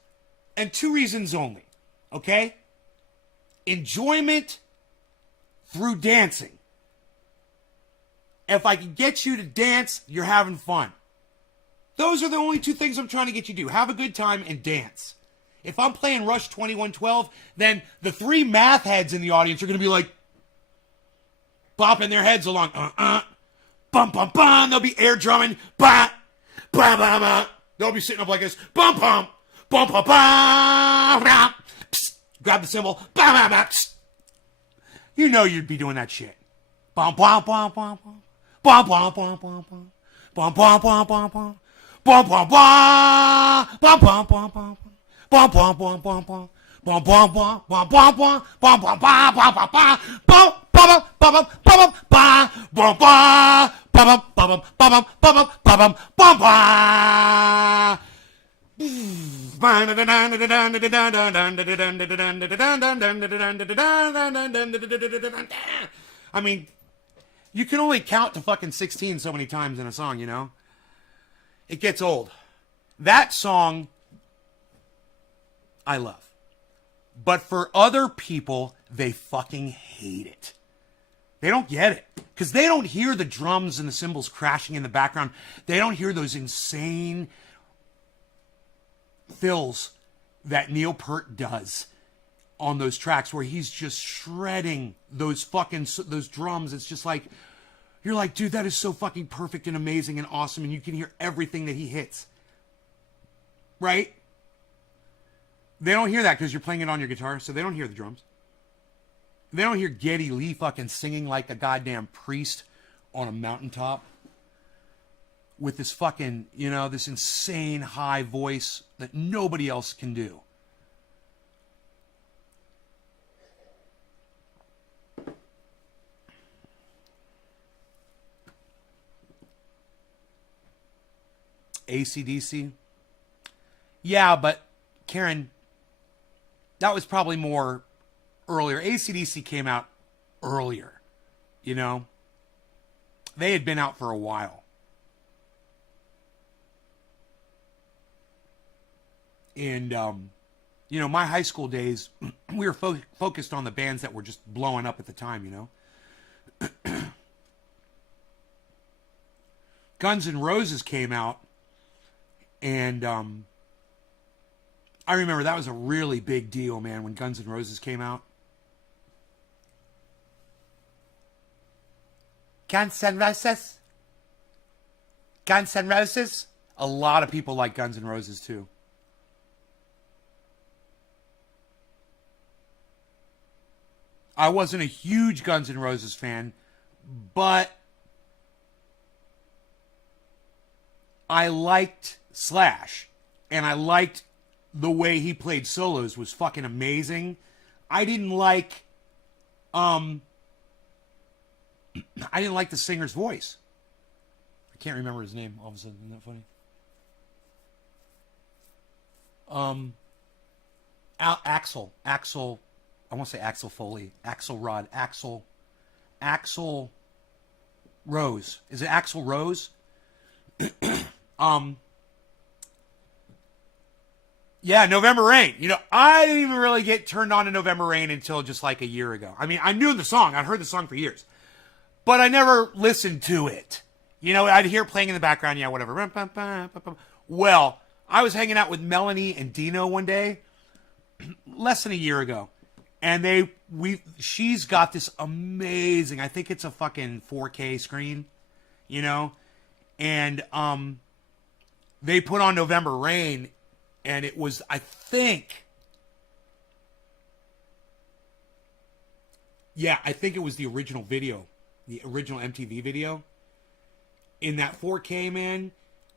and two reasons only. Okay? Enjoyment through dancing. If I can get you to dance, you're having fun. Those are the only two things I'm trying to get you to do. Have a good time and dance. If I'm playing Rush 2112, then the three math heads in the audience are going to be like, bopping their heads along. Bum, bum, bum. They'll be air drumming. Bah, bah, bah, bah. They'll be sitting up like this. Bum, bum, bum, bum, bum. Psst. Grab the cymbal. Bum, bum, bum. Psst. You know you'd be doing that shit. Bum, bum, bum, bum, bum. Bum, bum, bum, bum, bum. Bum, bum, bum, bum, bum. Bum, bum, bum. Bum, bum, bum, bum. Bum, bum, bum, bum, bum. Bum, bum, bum, bum, bum, bum. Bum, bum, bum, bum, bum, bum. Bum, bum, bum, bum, bum, bum, bum, bum. Bum, bum, bum, bum, bum, bum, bum. I mean, you can only count to fucking 16 so many times in a song, you know? It gets old. That song, I love. But for other people, they fucking hate it. They don't get it. Because they don't hear the drums and the cymbals crashing in the background. They don't hear those insane fills that Neil Peart does on those tracks where he's just shredding those drums. It's just like, you're like, dude, that is so fucking perfect and amazing and awesome, and you can hear everything that he hits. Right? They don't hear that because you're playing it on your guitar, so they don't hear the drums. They don't hear Geddy Lee fucking singing like a goddamn priest on a mountaintop with this fucking, you know, this insane high voice that nobody else can do. AC/DC? Yeah, but Karen, that was probably more earlier. AC/DC came out earlier, you know? They had been out for a while. And, you know, my high school days, we were focused on the bands that were just blowing up at the time, you know? Guns N' Roses came out, and I remember that was a really big deal, man, when Guns N' Roses came out. Guns N' Roses? Guns N' Roses? A lot of people like Guns N' Roses, too. I wasn't a huge Guns N' Roses fan, but I liked Slash, and I liked the way he played solos was fucking amazing. I didn't like I didn't like the singer's voice. I can't remember his name all of a sudden. Isn't that funny? Axel, I want to say Axel Foley, Axel Rose. Is it Axel Rose? Yeah, November Rain. You know, I didn't even really get turned on to November Rain until just like a year ago. I mean, I knew the song. I'd heard the song for years. But I never listened to it. You know, I'd hear it playing in the background, yeah, whatever. Well, I was hanging out with Melanie and Dino one day, less than a year ago. And she's got this amazing, I think it's a fucking 4K screen, you know? And they put on November Rain, and it was, I think it was the original video, the original MTV video. In that 4K, man,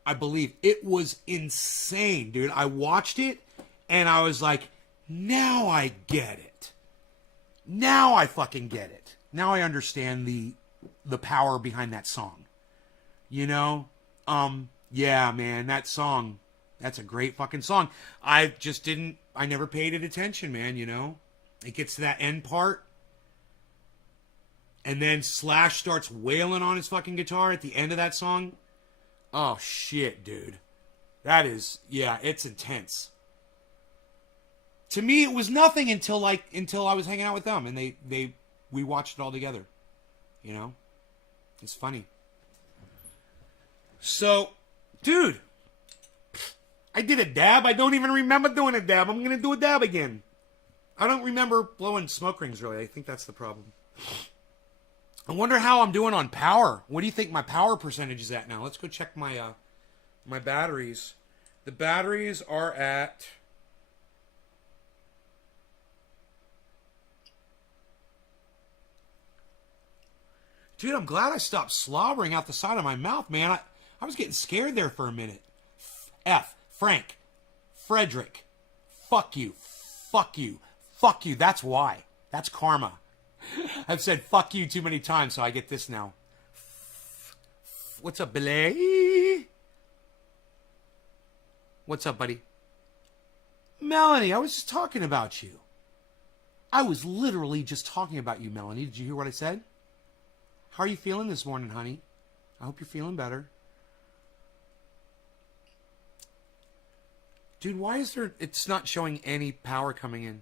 I believe it was insane, dude. I watched it, and I was like, now I get it. Now I fucking get it. Now I understand the power behind that song. You know? Yeah, man, that song, that's a great fucking song. I never paid it attention, man, you know? It gets to that end part, and then Slash starts wailing on his fucking guitar at the end of that song. Oh, shit, dude. That is, yeah, it's intense. To me, it was nothing until I was hanging out with them, and we watched it all together. You know? It's funny. So, dude, I did a dab. I don't even remember doing a dab. I'm going to do a dab again. I don't remember blowing smoke rings, really. I think that's the problem. I wonder how I'm doing on power. What do you think my power percentage is at now? Let's go check my my batteries. The batteries are at... Dude, I'm glad I stopped slobbering out the side of my mouth, man. I was getting scared there for a minute. Frank, Frederick, fuck you, fuck you, fuck you. That's why. That's karma. I've said fuck you too many times, so I get this now. What's up, Billy? What's up, buddy? Melanie, I was just talking about you. I was literally just talking about you, Melanie. Did you hear what I said? How are you feeling this morning, honey? I hope you're feeling better. Dude, why is it's not showing any power coming in?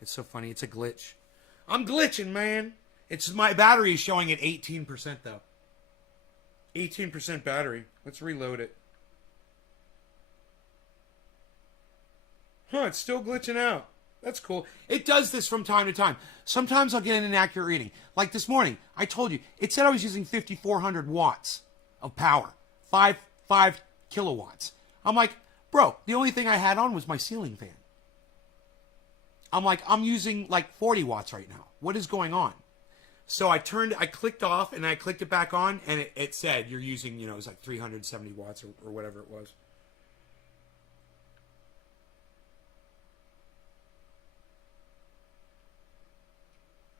It's so funny. It's a glitch. I'm glitching, man. My battery is showing at 18% though. 18% battery. Let's reload it. Huh, it's still glitching out. That's cool. It does this from time to time. Sometimes I'll get an inaccurate reading. Like this morning, I told you, it said I was using 5,400 watts of power. 5 kilowatts. I'm like, bro, the only thing I had on was my ceiling fan. I'm like, I'm using like 40 watts right now. What is going on? So I clicked off and I clicked it back on, and it said you're using, it was like 370 watts or whatever it was.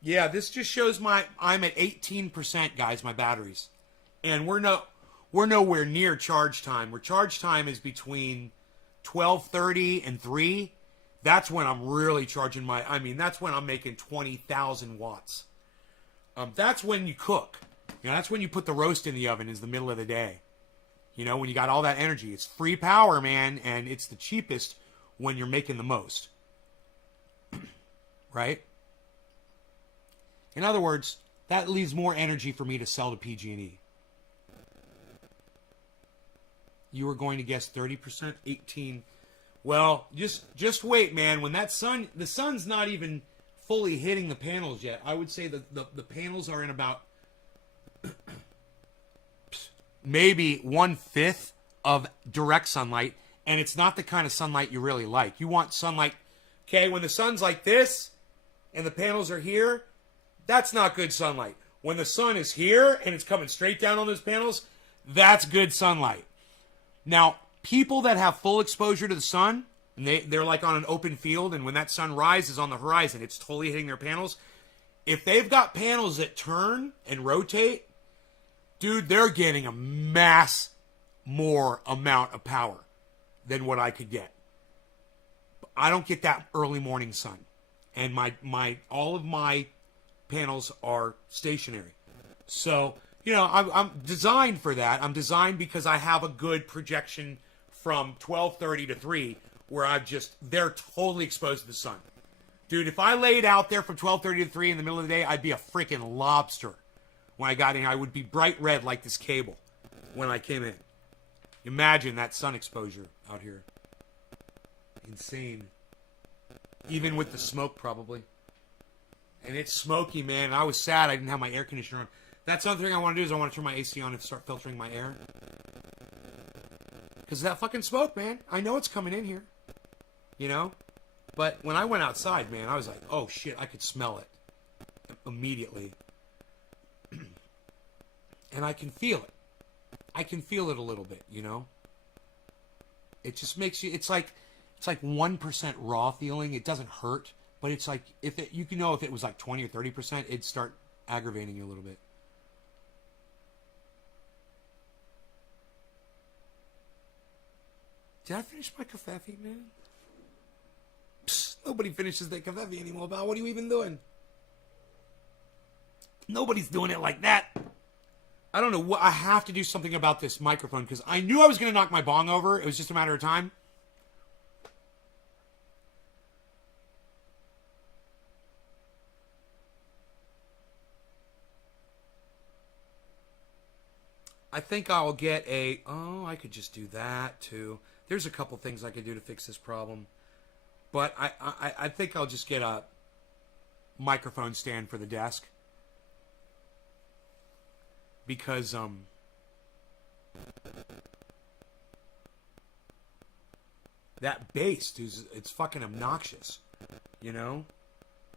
Yeah, this just shows I'm at 18%, guys, my batteries. And we're nowhere near charge time. Where charge time is between 12:30 and 3. That's when I'm really charging that's when I'm making 20,000 watts. That's when you cook. That's when you put the roast in the oven, is the middle of the day. When you got all that energy. It's free power, man, and it's the cheapest when you're making the most. Right? In other words, that leaves more energy for me to sell to PG&E. You were going to guess 30%? 18. Well, just wait, man. When the sun's not even fully hitting the panels yet. I would say that the panels are in about maybe 1/5 of direct sunlight, and it's not the kind of sunlight you really like. You want sunlight, okay, when the sun's like this and the panels are here, that's not good sunlight. When the sun is here and it's coming straight down on those panels, that's good sunlight. Now, people that have full exposure to the sun, and they're like on an open field, and when that sun rises on the horizon, it's totally hitting their panels. If they've got panels that turn and rotate, dude, they're getting a mass more amount of power than what I could get. I don't get that early morning sun. And all of my panels are stationary. So, I'm designed for that. I'm designed because I have a good projection from 12:30 to 3 where they're totally exposed to the sun. Dude, if I laid out there from 12:30 to 3 in the middle of the day, I'd be a freaking lobster. When I got in, I would be bright red like this cable when I came in. Imagine that sun exposure out here. Insane. Even with the smoke, probably. And it's smoky, man. I was sad I didn't have my air conditioner on. That's another thing I want to do is I want to turn my AC on and start filtering my air. Because that fucking smoke, man. I know it's coming in here. But when I went outside, man, I was like, oh shit, I could smell it. Immediately. And I can feel it. I can feel it a little bit, It just makes you, it's like 1% raw feeling. It doesn't hurt, but it's like, if it was like 20 or 30%, it'd start aggravating you a little bit. Did I finish my covfefe, man? Psst, nobody finishes their covfefe anymore, pal. What are you even doing? Nobody's doing it like that. I don't know what. I have to do something about this microphone because I knew I was going to knock my bong over. It was just a matter of time. I think I'll get I could just do that too. There's a couple things I could do to fix this problem. But I think I'll just get a microphone stand for the desk. Because, that bass, dude, it's fucking obnoxious. It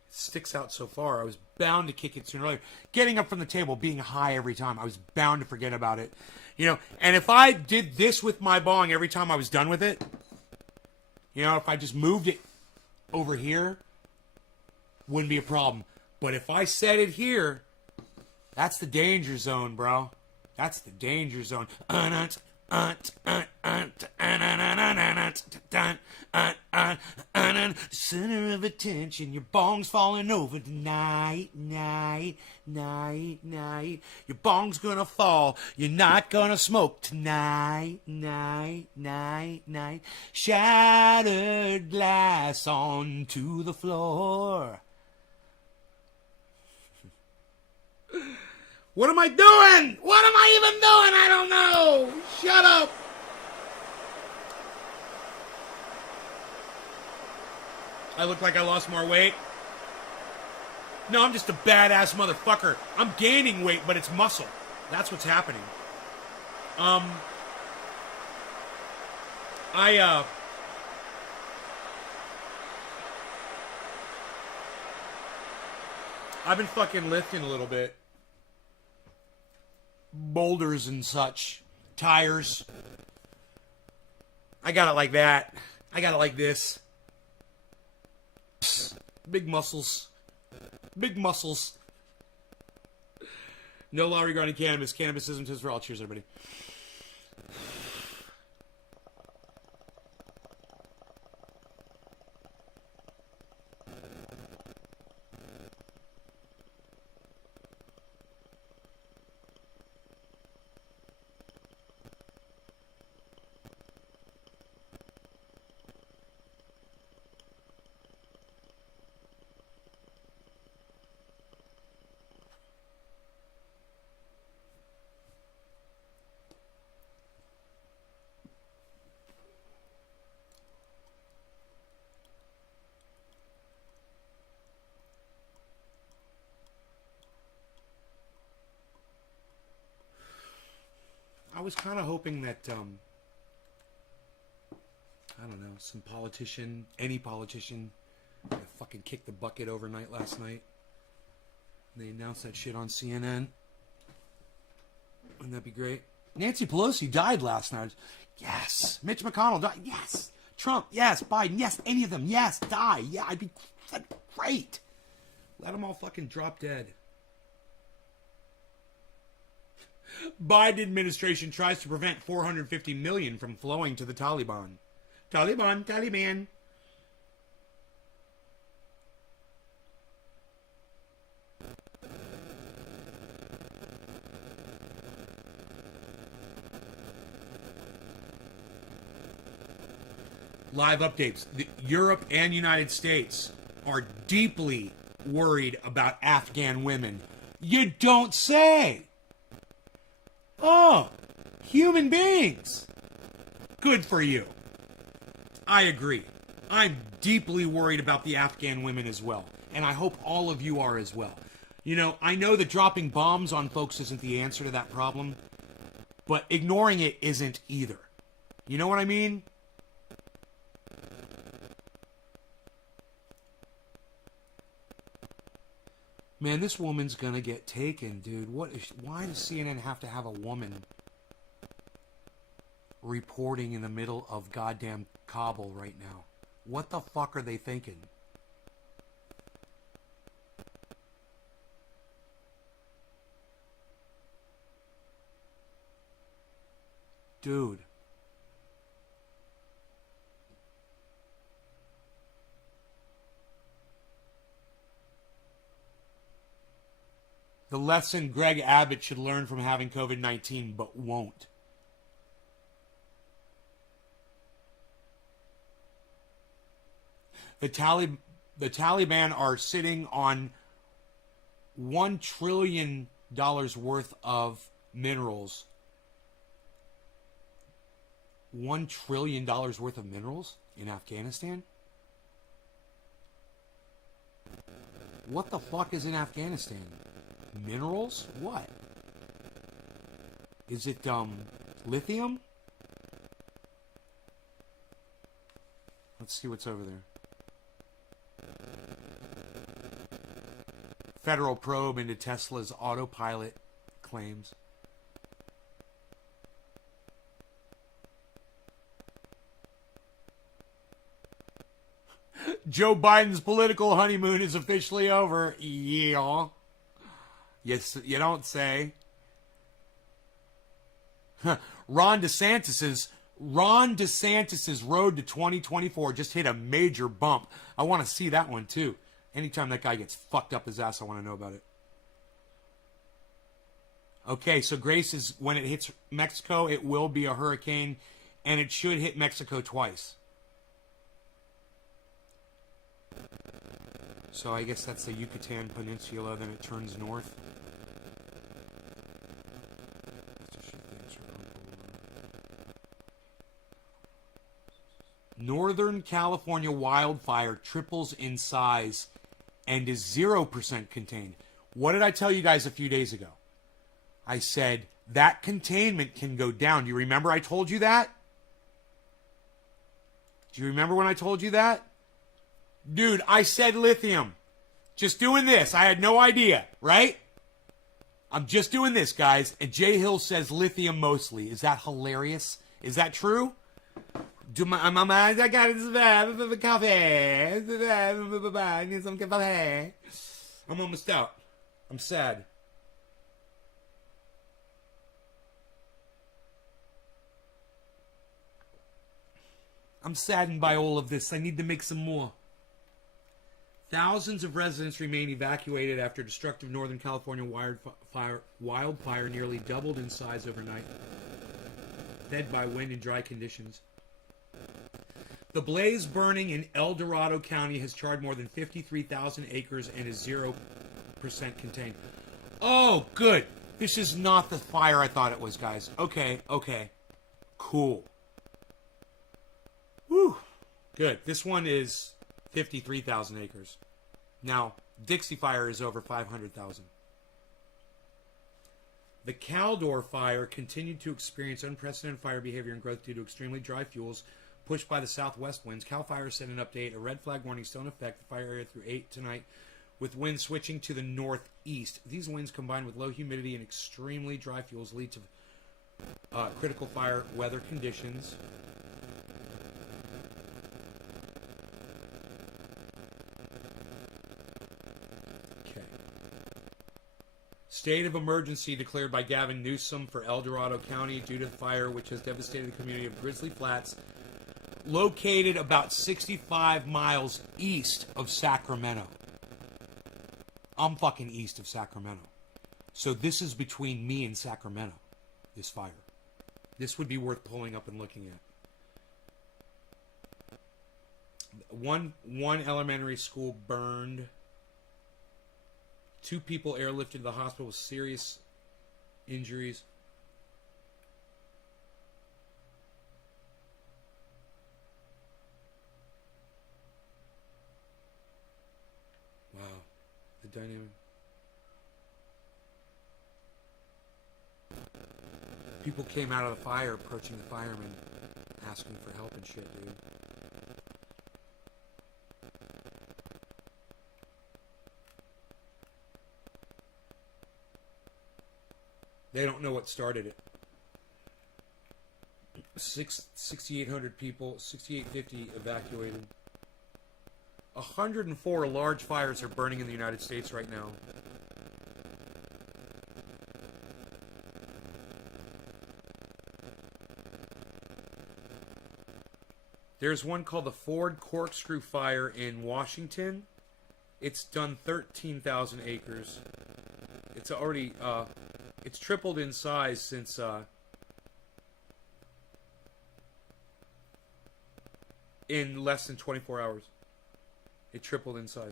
sticks out so far. I was bound to kick it sooner or later. Getting up from the table, being high every time, I was bound to forget about it. And if I did this with my bong every time I was done with it, if I just moved it over here, wouldn't be a problem. But if I set it here, that's the danger zone, bro. That's the danger zone. Center of attention, your bong's falling over tonight, night. Your bong's gonna fall, you're not gonna smoke tonight, night. Shattered glass onto the floor. What am I doing? What am I even doing? I don't know. Shut up. I look like I lost more weight. No, I'm just a badass motherfucker. I'm gaining weight, but it's muscle. That's what's happening. I've been fucking lifting a little bit. Boulders and such. Tires. I got it like that. I got it like this. Psst. Big muscles. Big muscles. No law regarding cannabis. Cannabis isn't just for all. Cheers, everybody. I was kind of hoping that, I don't know, some politician, any politician, fucking kicked the bucket overnight last night. They announced that shit on CNN. Wouldn't that be great? Nancy Pelosi died last night. Yes. Mitch McConnell died. Yes. Trump. Yes. Biden. Yes. Any of them. Yes. Die. Yeah. That'd be great. Let them all fucking drop dead. Biden administration tries to prevent 450 million from flowing to the Taliban. Taliban. Live updates. Europe and United States are deeply worried about Afghan women. You don't say. Oh, human beings. Good for you. I agree. I'm deeply worried about the Afghan women as well. And I hope all of you are as well. You know, I know that dropping bombs on folks isn't the answer to that problem, but ignoring it isn't either. You know what I mean? Man, this woman's gonna get taken, dude. Why does CNN have to have a woman reporting in the middle of goddamn Kabul right now? What the fuck are they thinking? Dude. The lesson Greg Abbott should learn from having COVID-19, but won't. The Taliban are sitting on $1 trillion worth of minerals. $1 trillion worth of minerals in Afghanistan? What the fuck is in Afghanistan? Minerals? What? Is it, lithium? Let's see what's over there. Federal probe into Tesla's autopilot claims. Joe Biden's political honeymoon is officially over. Yeah. Yes, you don't say. Ron DeSantis's road to 2024 just hit a major bump. I want to see that one too. Anytime that guy gets fucked up his ass, I want to know about it. Okay, so Grace is, when it hits Mexico, it will be a hurricane, and it should hit Mexico twice. So I guess that's the Yucatan Peninsula, then it turns north. Northern California wildfire triples in size and is 0% contained. What did I tell you guys a few days ago? I said that containment can go down. Do you remember I told you that? Do you remember when I told you that? Dude, I said lithium. Just doing this. I had no idea, right? I'm just doing this, guys. And Jay Hill says lithium mostly. Is that hilarious? Is that true? I got coffee. I need some coffee. I'm almost out. I'm sad. I'm saddened by all of this. I need to make some more. Thousands of residents remain evacuated after destructive Northern California wildfire nearly doubled in size overnight, fed by wind and dry conditions. The blaze burning in El Dorado County has charred more than 53,000 acres and is 0% contained. Oh, good. This is not the fire I thought it was, guys. Okay. Cool. Whew. Good. This one is 53,000 acres. Now, Dixie Fire is over 500,000. The Caldor Fire continued to experience unprecedented fire behavior and growth due to extremely dry fuels pushed by the southwest winds. Cal Fire sent an update. A red flag warning still in effect. The fire area through 8 tonight, with winds switching to the northeast. These winds combined with low humidity and extremely dry fuels lead to critical fire weather conditions. State of emergency declared by Gavin Newsom for El Dorado County due to the fire which has devastated the community of Grizzly Flats, located about 65 miles east of Sacramento. I'm fucking east of Sacramento. So this is between me and Sacramento, this fire. This would be worth pulling up and looking at. One elementary school burned. 2 people airlifted to the hospital with serious injuries. Wow. The dynamic. People came out of the fire approaching the firemen, asking for help and shit, dude. They don't know what started it. 6,800 people, 6,850 evacuated. 104 large fires are burning in the United States right now. There's one called the Ford Corkscrew Fire in Washington. It's done 13,000 acres. It's already... it's tripled in size since in less than 24 hours. It tripled in size.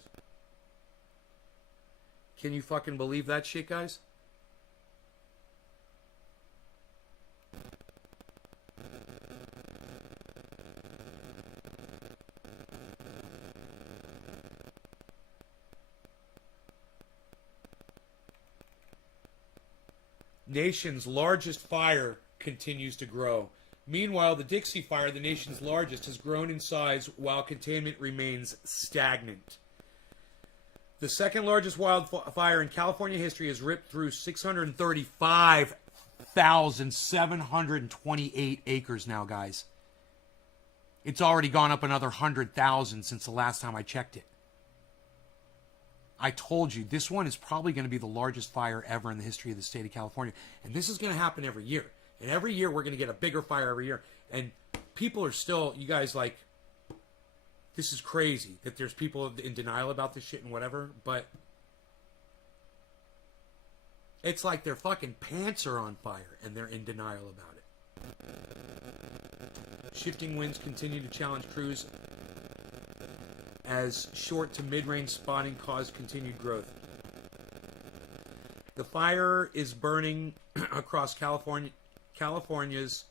Can you fucking believe that shit, guys? Nation's largest fire continues to grow. Meanwhile, the Dixie Fire, the nation's largest, has grown in size while containment remains stagnant. The second largest wildfire in California history has ripped through 635,728 acres now, guys. It's already gone up another 100,000 since the last time I checked it. I told you, this one is probably going to be the largest fire ever in the history of the state of California. And this is going to happen every year. And every year we're going to get a bigger fire every year. And people are still, you guys, like, this is crazy that there's people in denial about this shit and whatever. But it's like their fucking pants are on fire and they're in denial about it. Shifting winds continue to challenge crews as short to mid-range spotting caused continued growth. The fire is burning across California's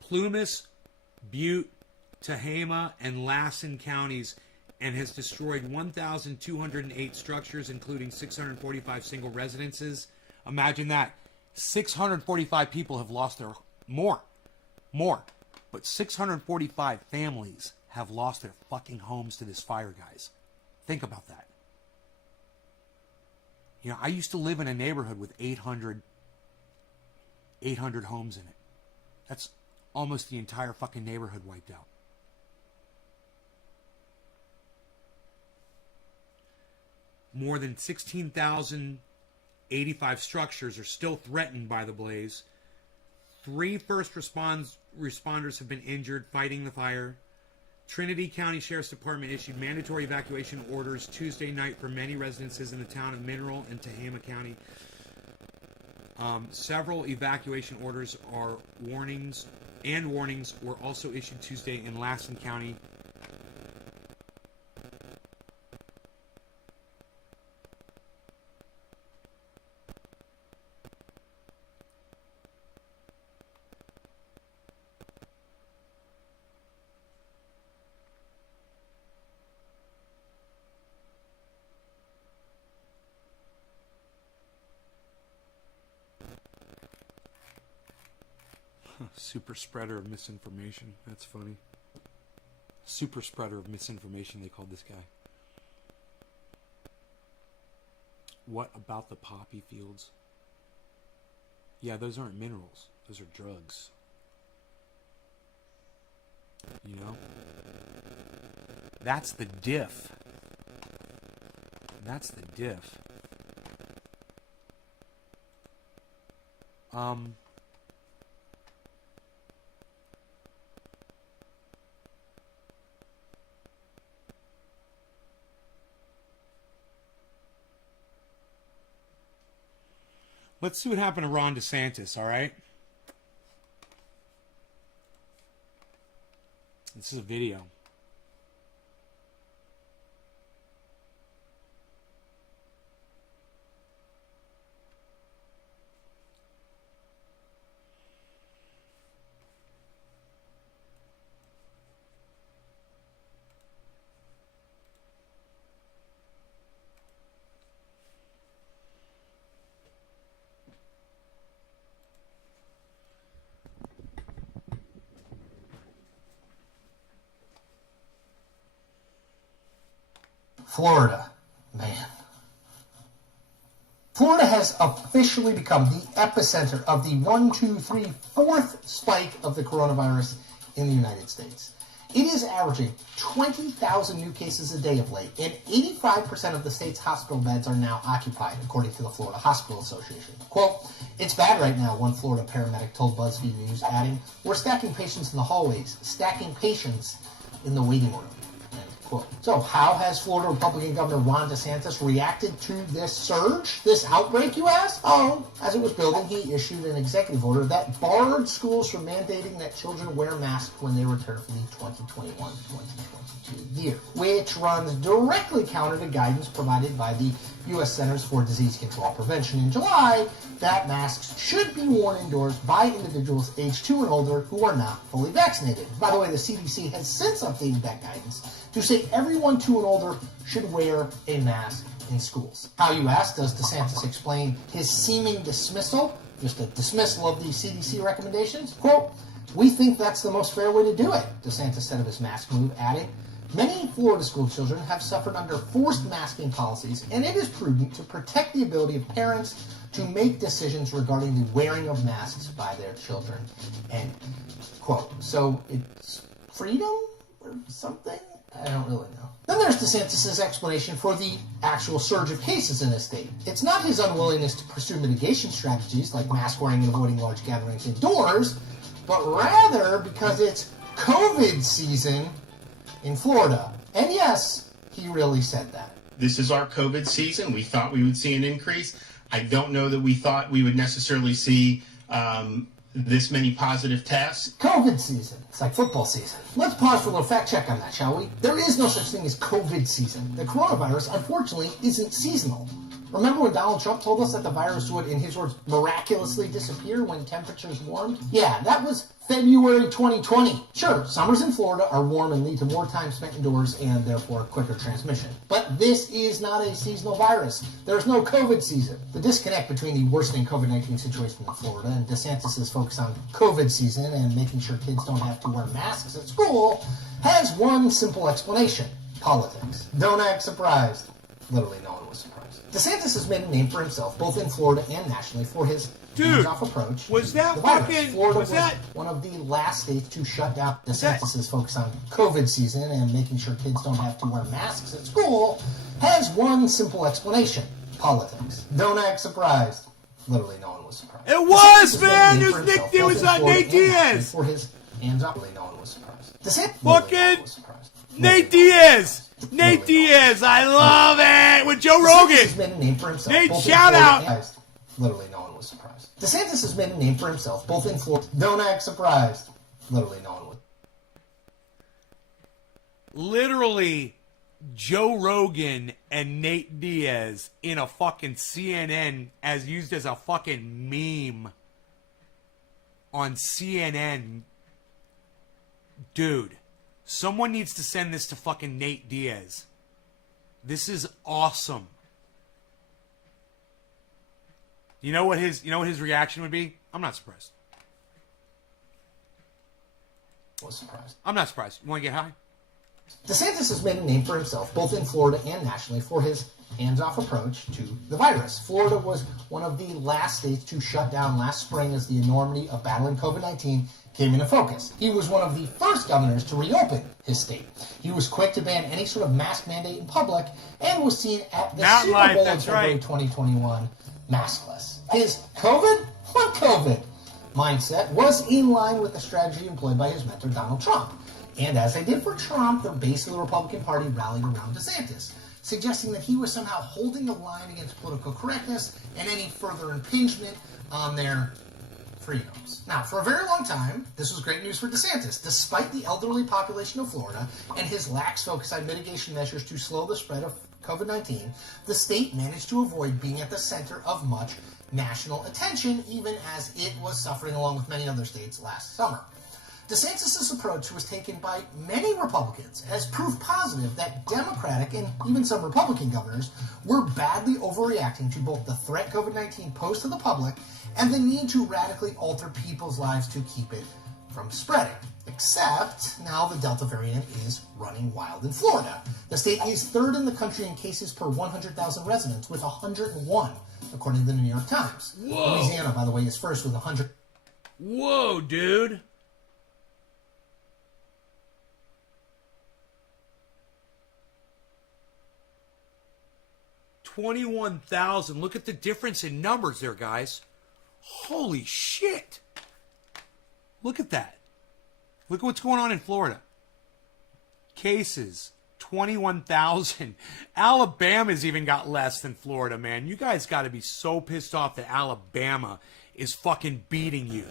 Plumas, Butte, Tehama, and Lassen counties and has destroyed 1,208 structures, including 645 single residences. Imagine that. 645 people have lost their... More. But 645 families have lost their fucking homes to this fire, guys. Think about that. You know, I used to live in a neighborhood with 800 homes in it. That's almost the entire fucking neighborhood wiped out. More than 16,085 structures are still threatened by the blaze. 3 first responders have been injured fighting the fire. Trinity County Sheriff's Department issued mandatory evacuation orders Tuesday night for many residences in the town of Mineral and Tehama County. Several evacuation orders are warnings were also issued Tuesday in Lassen County. Super spreader of misinformation. That's funny. Super spreader of misinformation, they called this guy. What about the poppy fields? Yeah, those aren't minerals. Those are drugs. You know? That's the diff. That's the diff. Let's see what happened to Ron DeSantis, all right? This is a video. Florida, man. Florida has officially become the epicenter of the 4th spike of the coronavirus in the United States. It is averaging 20,000 new cases a day of late, and 85% of the state's hospital beds are now occupied, according to the Florida Hospital Association. Quote, "It's bad right now," one Florida paramedic told BuzzFeed News, adding, "We're stacking patients in the hallways, stacking patients in the waiting room." Quote. So how has Florida Republican Governor Ron DeSantis reacted to this surge, this outbreak, you ask? Oh, as it was building, he issued an executive order that barred schools from mandating that children wear masks when they return for the 2021-2022 year, which runs directly counter to guidance provided by the U.S. Centers for Disease Control and Prevention in July that masks should be worn indoors by individuals age 2 and older who are not fully vaccinated. By the way, the CDC has since updated that guidance to say everyone 2 and older should wear a mask in schools. How, you ask, does DeSantis explain his seeming dismissal, just a dismissal of the CDC recommendations? Quote, "We think that's the most fair way to do it," DeSantis said of his mask move, adding, "Many Florida school children have suffered under forced masking policies, and it is prudent to protect the ability of parents to make decisions regarding the wearing of masks by their children." End quote. So it's freedom or something? I don't really know. Then there's DeSantis' explanation for the actual surge of cases in his state. It's not his unwillingness to pursue mitigation strategies like mask wearing and avoiding large gatherings indoors, but rather because it's COVID season in Florida. And yes, he really said that. This is our COVID season. We thought we would see an increase. I don't know that we thought we would necessarily see this many positive tests. COVID season. It's like football season. Let's pause for a little fact check on that, shall we? There is no such thing as COVID season. The coronavirus, unfortunately, isn't seasonal. Remember when Donald Trump told us that the virus would, in his words, miraculously disappear when temperatures warmed? Yeah, that was February 2020. Sure, summers in Florida are warm and lead to more time spent indoors and therefore quicker transmission. But this is not a seasonal virus. There's no COVID season. The disconnect between the worsening COVID-19 situation in Florida and DeSantis' focus on COVID season and making sure kids don't have to wear masks at school has one simple explanation: politics. Don't act surprised. Literally no one was surprised. DeSantis has made a name for himself, both in Florida and nationally, for his hands-off approach. Was that the virus. fucking... Florida was that... one of the last states to shut down. DeSantis' focus on COVID season and making sure kids don't have to wear masks at school has one simple explanation: politics. Don't act surprised. Literally no one was surprised. It was, man! It was Nate Diaz! For his hands-off, no one was surprised. DeSantis... Fucking... Nate Diaz! Nate Diaz, I love it! With Joe Rogan! DeSantis has made a name for himself. Nate, shout out! Literally no one was surprised. DeSantis has made a name for himself, both in Florida. Don't act surprised. Literally no one was. Literally, Joe Rogan and Nate Diaz in a fucking CNN as used as a fucking meme on CNN. Dude. Someone needs to send this to fucking Nate Diaz. This is awesome. You know what his reaction would be? I'm not surprised. Was surprised. I'm not surprised. You want to get high? DeSantis has made a name for himself, both in Florida and nationally, for his hands-off approach to the virus. Florida was one of the last states to shut down last spring as the enormity of battling COVID-19 came into focus. He was one of the first governors to reopen his state. He was quick to ban any sort of mask mandate in public and was seen at the Super Bowl in February 2021 maskless. His COVID? on COVID mindset was in line with the strategy employed by his mentor, Donald Trump. And as they did for Trump, the base of the Republican Party rallied around DeSantis, suggesting that he was somehow holding the line against political correctness and any further impingement on their freedoms. Now, for a very long time, this was great news for DeSantis. Despite the elderly population of Florida and his lax focus on mitigation measures to slow the spread of COVID-19, the state managed to avoid being at the center of much national attention, even as it was suffering along with many other states last summer. DeSantis' approach was taken by many Republicans as proof positive that Democratic and even some Republican governors were badly overreacting to both the threat COVID-19 posed to the public and the need to radically alter people's lives to keep it from spreading. Except now the Delta variant is running wild in Florida. The state is third in the country in cases per 100,000 residents with 101, according to the New York Times. Whoa. Louisiana, by the way, is first with 100. Whoa, dude. $21,000. Look at the difference in numbers there, guys. Holy shit. Look at that. Look at what's going on in Florida. Cases, 21,000. Alabama's even got less than Florida, man. You guys got to be so pissed off that Alabama is fucking beating you.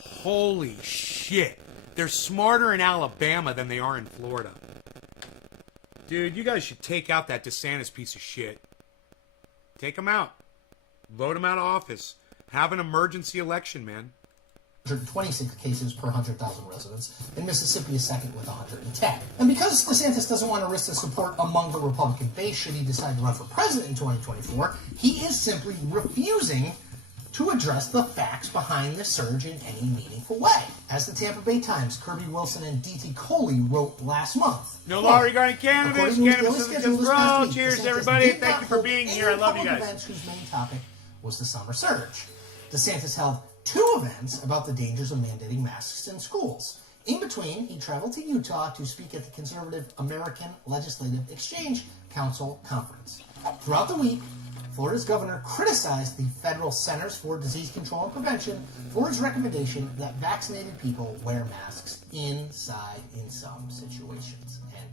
Holy shit. They're smarter in Alabama than they are in Florida. Dude, you guys should take out that DeSantis piece of shit. Take him out. Vote him out of office. Have an emergency election, man. 126 cases per 100,000 residents, and Mississippi is second with 110. And because DeSantis doesn't want to risk the support among the Republican base should he decide to run for president in 2024, he is simply refusing to address the facts behind the surge in any meaningful way. As the Tampa Bay Times, Kirby Wilson and D.T. Coley wrote last month. No law regarding cannabis. Cannabis is against the law. Cheers, everybody. Thank you for being here. I love you guys. Events whose main topic was the summer surge. DeSantis held 2 events about the dangers of mandating masks in schools. In between, he traveled to Utah to speak at the conservative American Legislative Exchange Council conference. Throughout the week, Florida's governor criticized the federal Centers for Disease Control and Prevention for its recommendation that vaccinated people wear masks inside in some situations. End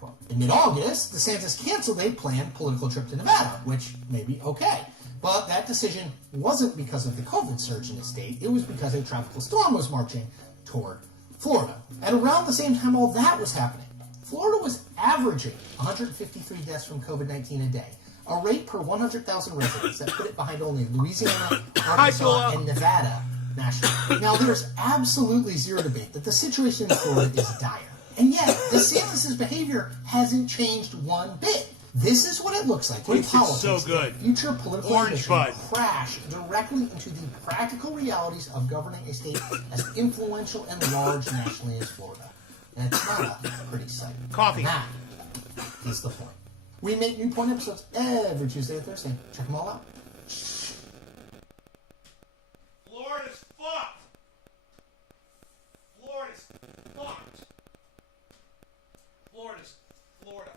quote. In mid-August, DeSantis canceled a planned political trip to Nevada, which may be okay. But that decision wasn't because of the COVID surge in the state. It was because a tropical storm was marching toward Florida. And around the same time all that was happening, Florida was averaging 153 deaths from COVID-19 a day, a rate per 100,000 residents that put it behind only Louisiana, Arkansas, and Nevada nationally. Now, there's absolutely zero debate that the situation in Florida is dire. And yet, DeSantis' behavior hasn't changed one bit. This is what it looks like when politics so good. and future political Orange ambition bud. crash directly into the practical realities of governing a state as influential and large nationally as Florida. And it's not a pretty sight. Coffee. And that is the point. We make new point episodes every Tuesday and Thursday. Check them all out. Florida's fucked. Florida's fucked. Florida's Florida.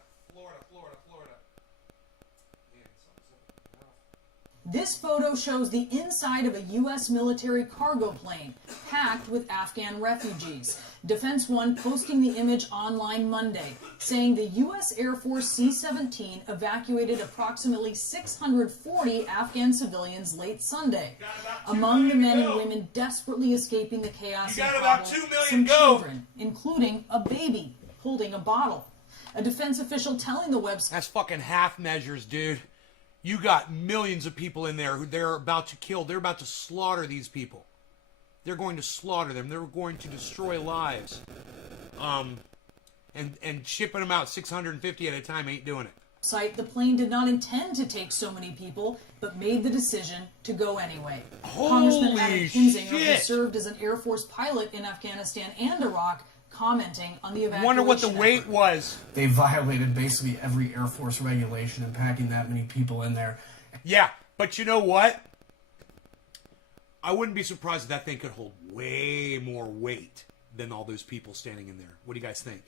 This photo shows the inside of a U.S. military cargo plane packed with Afghan refugees. Defense One posting the image online Monday, saying the U.S. Air Force C-17 evacuated approximately 640 Afghan civilians late Sunday. Among the men and women desperately escaping the chaos and about trouble, 2 million some go. children, including a baby holding a bottle. A defense official telling the website... That's fucking half measures, dude. You got millions of people in there who they're about to kill. They're about to slaughter these people. They're going to slaughter them. They're going to destroy lives. And shipping them out 650 at a time ain't doing it. The plane did not intend to take so many people, but made the decision to go anyway. Congressman Adam Kinzinger, who served as an Air Force pilot in Afghanistan and Iraq, commenting on the evacuation. Wonder what the weight was. They violated basically every Air Force regulation in packing that many people in there. Yeah, but you know what? I wouldn't be surprised if that thing could hold way more weight than all those people standing in there. What do you guys think?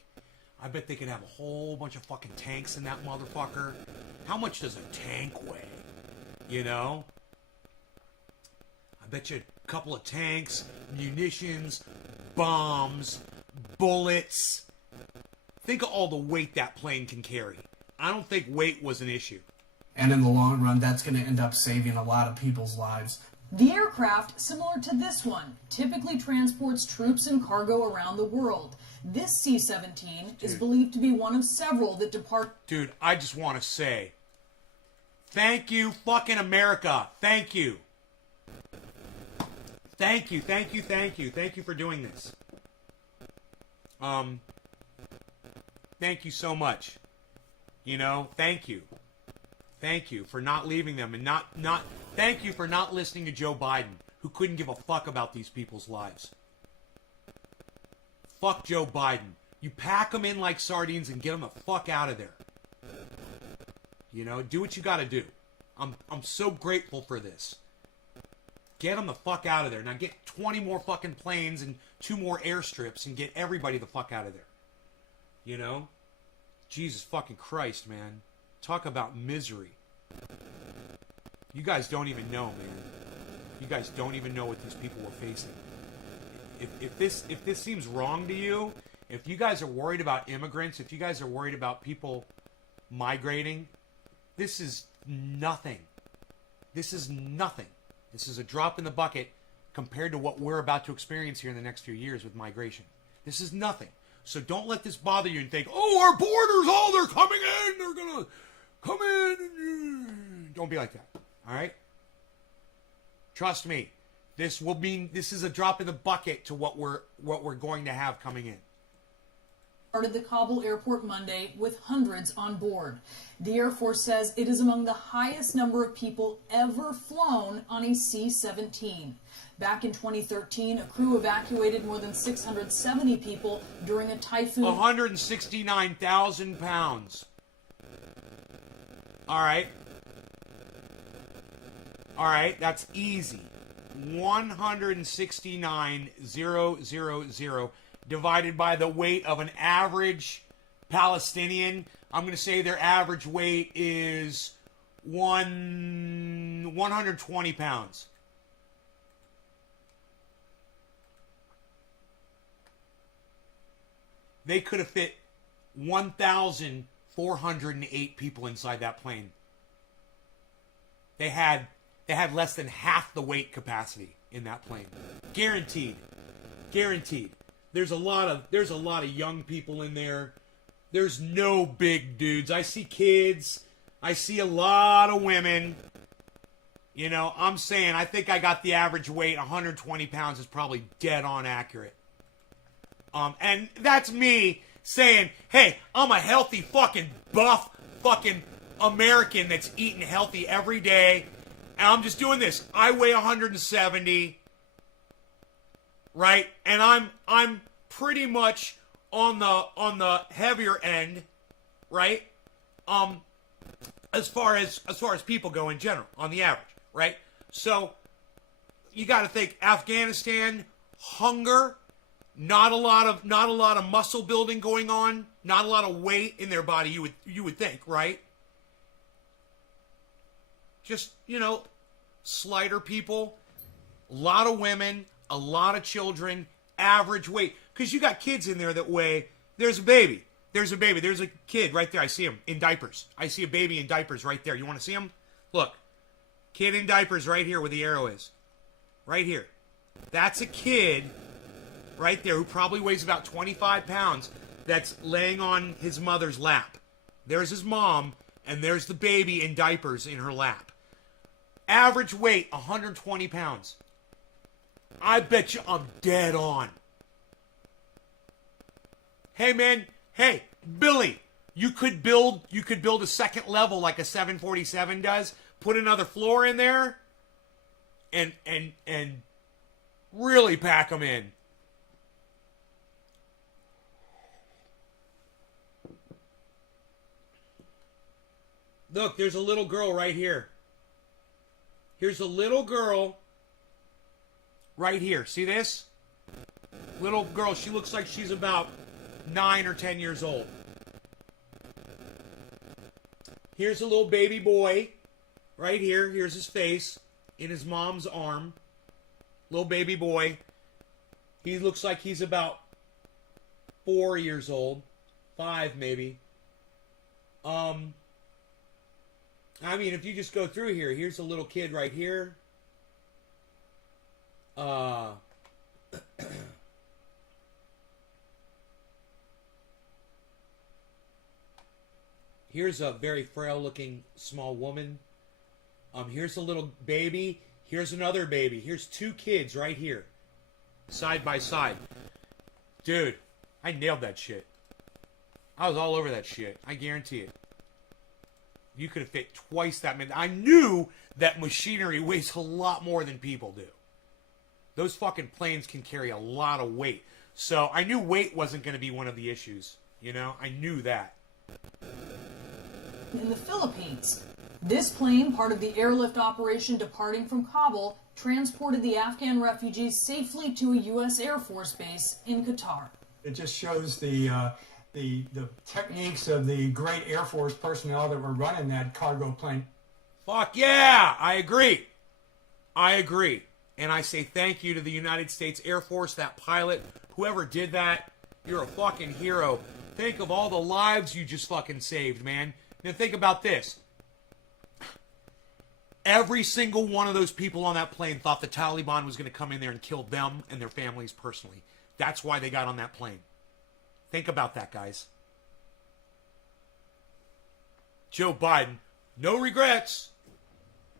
I bet they could have a whole bunch of fucking tanks in that motherfucker. How much does a tank weigh? You know? bet you a couple of tanks, munitions, bombs, bullets. Think of all the weight that plane can carry. I don't think weight was an issue. And in the long run, that's going to end up saving a lot of people's lives. The aircraft, similar to this one, typically transports troops and cargo around the world. This C-17 is believed to be one of several that depart. Dude, I just want to say, thank you, fucking America. Thank you. Thank you, thank you, thank you. Thank you for doing this. Thank you so much. You know, thank you. Thank you for not leaving them and not thank you for not listening to Joe Biden, who couldn't give a fuck about these people's lives. Fuck Joe Biden. You pack them in like sardines and get them the fuck out of there. You know, do what you got to do. I'm so grateful for this. Get them the fuck out of there. Now get 20 more fucking planes and 2 more airstrips and get everybody the fuck out of there. You know? Jesus fucking Christ, man. Talk about misery. You guys don't even know, man. You guys don't even know what these people were facing. If this seems wrong to you, if you guys are worried about immigrants, if you guys are worried about people migrating, this is nothing. This is nothing. This is a drop in the bucket compared to what we're about to experience here in the next few years with migration. This is nothing. So don't let this bother you and think, oh, our borders, oh, they're coming in, they're going to come in. Don't be like that, all right? Trust me, this is a drop in the bucket to what we're going to have coming in. Started the Kabul airport Monday with hundreds on board. The Air Force says it is among the highest number of people ever flown on a C-17. Back in 2013, a crew evacuated more than 670 people during a typhoon. 169,000 pounds. All right. All right, that's easy. 169,000 divided by the weight of an average Palestinian. I'm going to say their average weight is 120 pounds. They could have fit 1,408 people inside that plane. They had less than half the weight capacity in that plane. Guaranteed. Guaranteed. There's a lot of young people in there. There's no big dudes. I see kids. I see a lot of women. You know, I'm saying I think I got the average weight. 120 pounds is probably dead on accurate. And that's me saying, hey, I'm a healthy fucking buff fucking American that's eating healthy every day. And I'm just doing this. I weigh 170, right? And I'm pretty much on the heavier end, right? As far as people go in general, on the average, right? So you got to think Afghanistan, hunger, not a lot of muscle building going on, not a lot of weight in their body. You would think, right? Just, you know, slighter people, a lot of women, a lot of children, average weight. Because you got kids in there that weigh, there's a baby. There's a kid right there. I see him in diapers. I see a baby in diapers right there. You want to see him? Look, kid in diapers right here where the arrow is. Right here. That's a kid right there who probably weighs about 25 pounds that's laying on his mother's lap. There's his mom, and there's the baby in diapers in her lap. Average weight, 120 pounds. I bet you I'm dead on. Hey, man. Hey, Billy, you could build a second level like a 747 does. Put another floor in there and really pack them in. Look, there's a little girl right here. Here's a little girl right here. See this? Little girl, she looks like she's about 9 or 10 years old. Here's a little baby boy right here. Here's his face in his mom's arm. little baby boy. He looks like he's about 4 years old, 5 maybe. I mean, if you just go through here, here's a little kid right here. Here's a very frail-looking small woman. Here's a little baby. Here's another baby. Here's 2 kids right here, side by side. Dude, I nailed that shit. I was all over that shit. I guarantee it. You could have fit twice that many. I knew that machinery weighs a lot more than people do. Those fucking planes can carry a lot of weight. So I knew weight wasn't going to be one of the issues. You know, I knew that. In the Philippines, this plane, part of the airlift operation departing from Kabul, transported the Afghan refugees safely to a U.S. Air Force base in Qatar. It just shows the techniques of the great Air Force personnel that were running that cargo plane. Fuck yeah! I agree. I agree. And I say thank you to the United States Air Force, that pilot, whoever did that. You're a fucking hero. Think of all the lives you just fucking saved, man. Now think about this. Every single one of those people on that plane thought the Taliban was going to come in there and kill them and their families personally. That's why they got on that plane. Think about that, guys. Joe Biden, no regrets.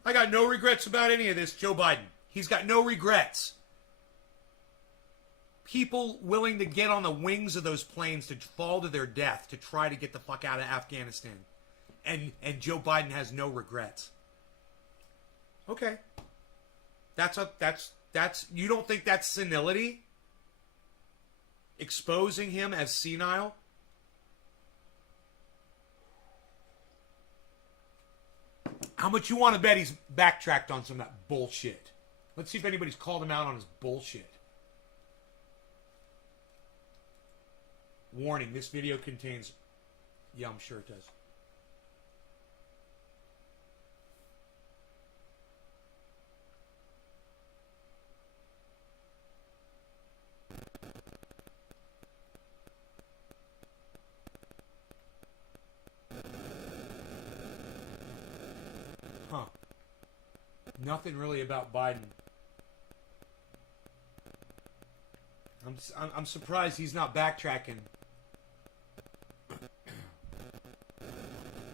I got no regrets about any of this, Joe Biden. He's got no regrets. People willing to get on the wings of those planes to fall to their death to try to get the fuck out of Afghanistan. And Joe Biden has no regrets. Okay. That's you don't think that's senility? Exposing him as senile? How much you want to bet he's backtracked on some of that bullshit? Let's see if anybody's called him out on his bullshit. Warning, this video contains... Yeah, I'm sure it does. Huh. Nothing really about Biden. I'm surprised he's not backtracking.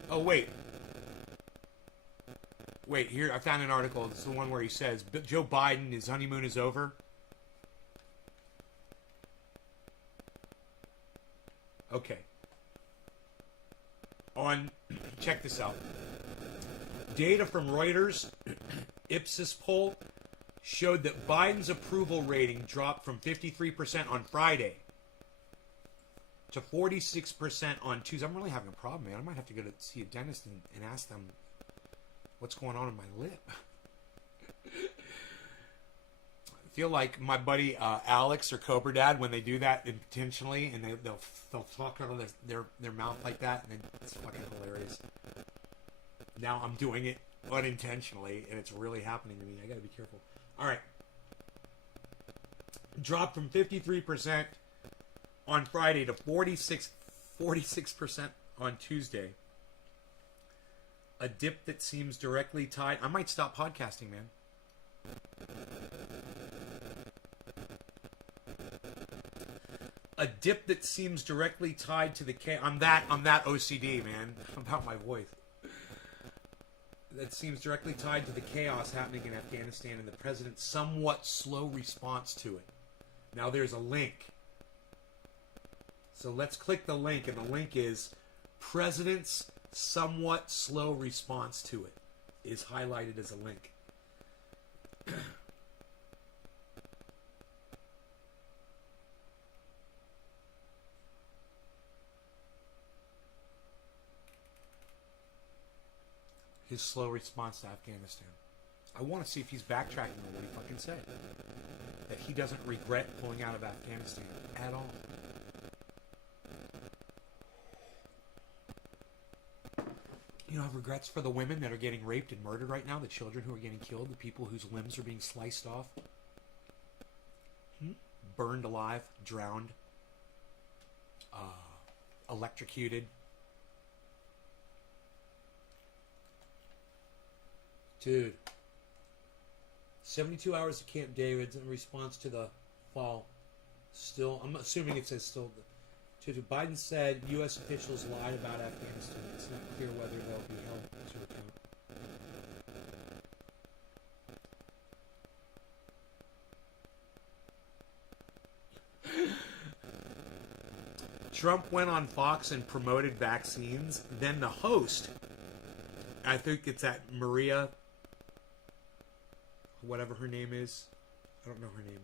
Oh, wait. Wait, here, I found an article. It's the one where he says, Joe Biden, his honeymoon is over. Okay. Check this out. Data from Reuters Ipsos poll showed that Biden's approval rating dropped from 53% on Friday to 46% on Tuesday. I'm really having a problem, man. I might have to go to see a dentist and ask them what's going on in my lip. I feel like my buddy Alex or Cobra Dad, when they do that intentionally and they'll talk out of their mouth like that, and it's fucking hilarious. Now I'm doing it unintentionally, and it's really happening to me. I gotta be careful. All right. Dropped from 53% on Friday to 46% on Tuesday. A dip that seems directly tied... I might stop podcasting, man. A dip that seems directly tied to the... I'm that OCD, man, about my voice. That seems directly tied to the chaos happening in Afghanistan and the president's somewhat slow response to it. Now there's a link. So let's click the link, and the link is President's somewhat slow response to it is highlighted as a link. His slow response to Afghanistan. I want to see if he's backtracking on what he fucking said. That he doesn't regret pulling out of Afghanistan at all. You don't have regrets for the women that are getting raped and murdered right now, the children who are getting killed, the people whose limbs are being sliced off. burned alive, drowned, electrocuted. Dude. 72 hours of Camp David in response to the fall. Still, I'm assuming it says still. Biden said U.S. officials lied about Afghanistan. It's not clear whether they'll be held to account. Trump went on Fox and promoted vaccines. Then the host, I think it's that Maria, whatever her name is, I don't know her name,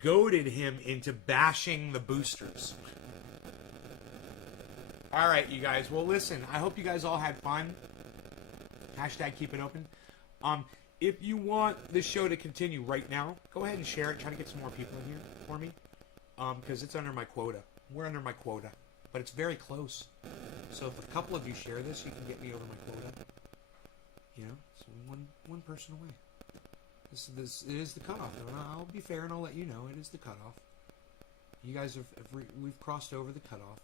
goaded him into bashing the boosters. All right, you guys. Well, listen, I hope you guys all had fun. Hashtag keep it open. If you want this show to continue right now, go ahead and share it. Try to get some more people in here for me. Because it's under my quota. We're under my quota. But it's very close. So if a couple of you share this, you can get me over my quota. You know, so one person away. This it is the cutoff. And I'll be fair and I'll let you know it is the cutoff. You guys we've crossed over the cutoff.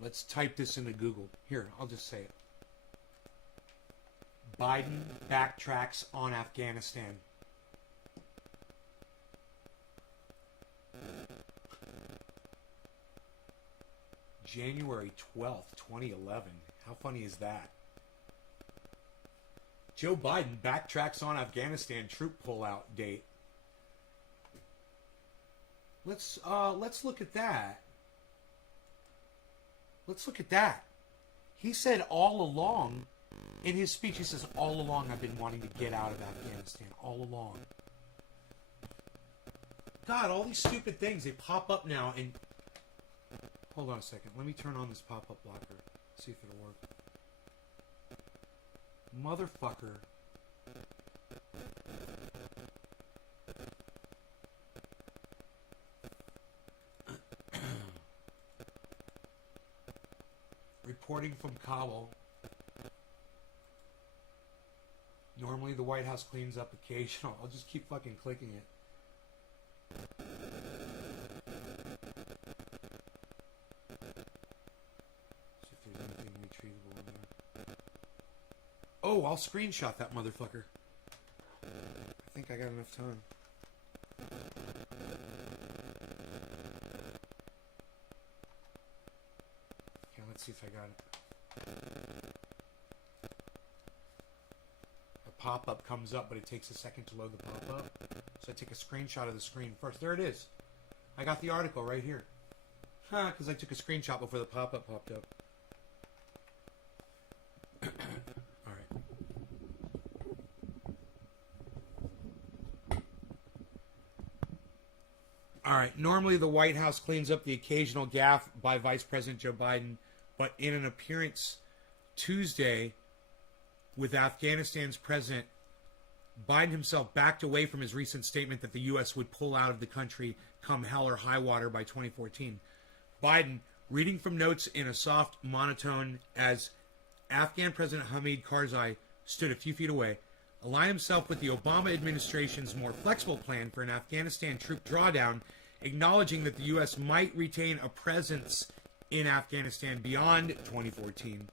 Let's type this into Google. Here, I'll just say it. Biden backtracks on Afghanistan. January 12th, 2011. How funny is that? Joe Biden backtracks on Afghanistan troop pullout date. Let's look at that. Let's look at that. He said all along, in his speech, he says, all along I've been wanting to get out of Afghanistan. All along. God, all these stupid things, they pop up now and... Hold on a second. Let me turn on this pop-up blocker. See if it'll work. Motherfucker. Reporting from Kabul. Normally the White House cleans up occasional. I'll just keep fucking clicking it. See if there's anything retrievable in there. Oh, I'll screenshot that motherfucker. I think I got enough time. Let's see if I got it. A pop-up comes up, but it takes a second to load the pop-up. So I take a screenshot of the screen first. There it is. I got the article right here. Because I took a screenshot before the pop-up popped up. Alright. Alright, normally the White House cleans up the occasional gaffe by Vice President Joe Biden. But in an appearance Tuesday with Afghanistan's president, Biden himself backed away from his recent statement that the U.S. would pull out of the country come hell or high water by 2014. Biden, reading from notes in a soft monotone as Afghan President Hamid Karzai stood a few feet away, aligned himself with the Obama administration's more flexible plan for an Afghanistan troop drawdown, acknowledging that the U.S. might retain a presence in Afghanistan beyond 2014.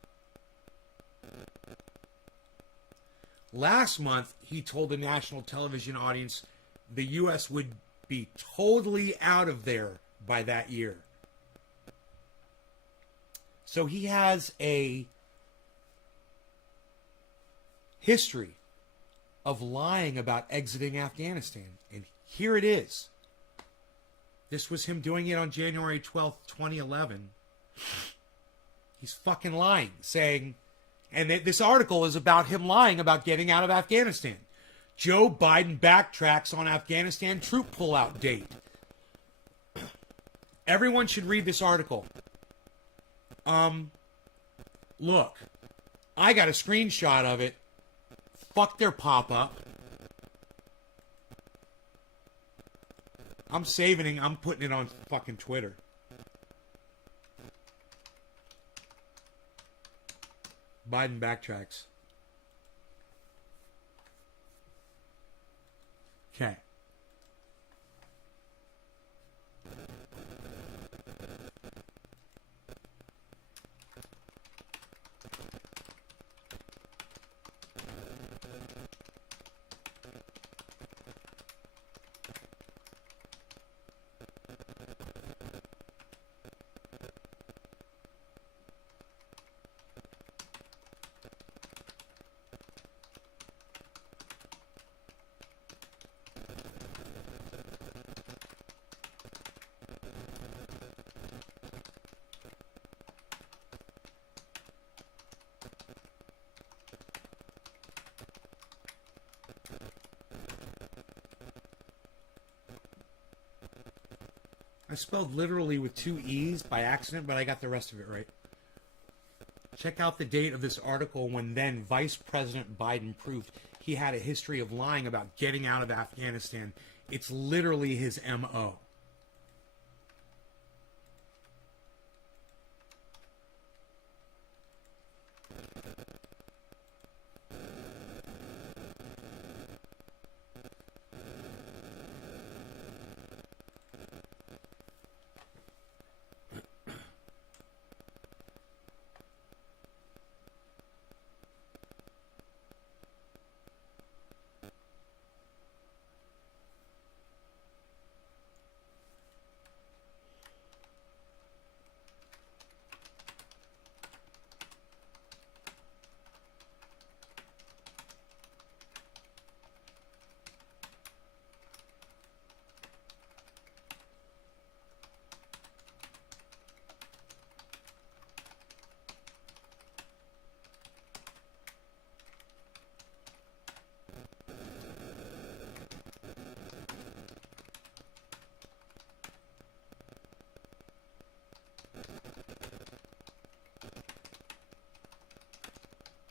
Last month, he told a national television audience the U.S. would be totally out of there by that year. So he has a history of lying about exiting Afghanistan. And here it is. This was him doing it on January 12th, 2011. He's fucking lying, saying, and this article is about him lying about getting out of Afghanistan. Joe Biden backtracks on Afghanistan troop pullout date. Everyone should read this article. Look, I got a screenshot of it. Fuck their pop-up. I'm saving it. I'm putting it on fucking Twitter. Biden backtracks. Okay. I spelled literally with 2 E's by accident, but I got the rest of it right. Check out the date of this article when then Vice President Biden proved he had a history of lying about getting out of Afghanistan. It's literally his M.O.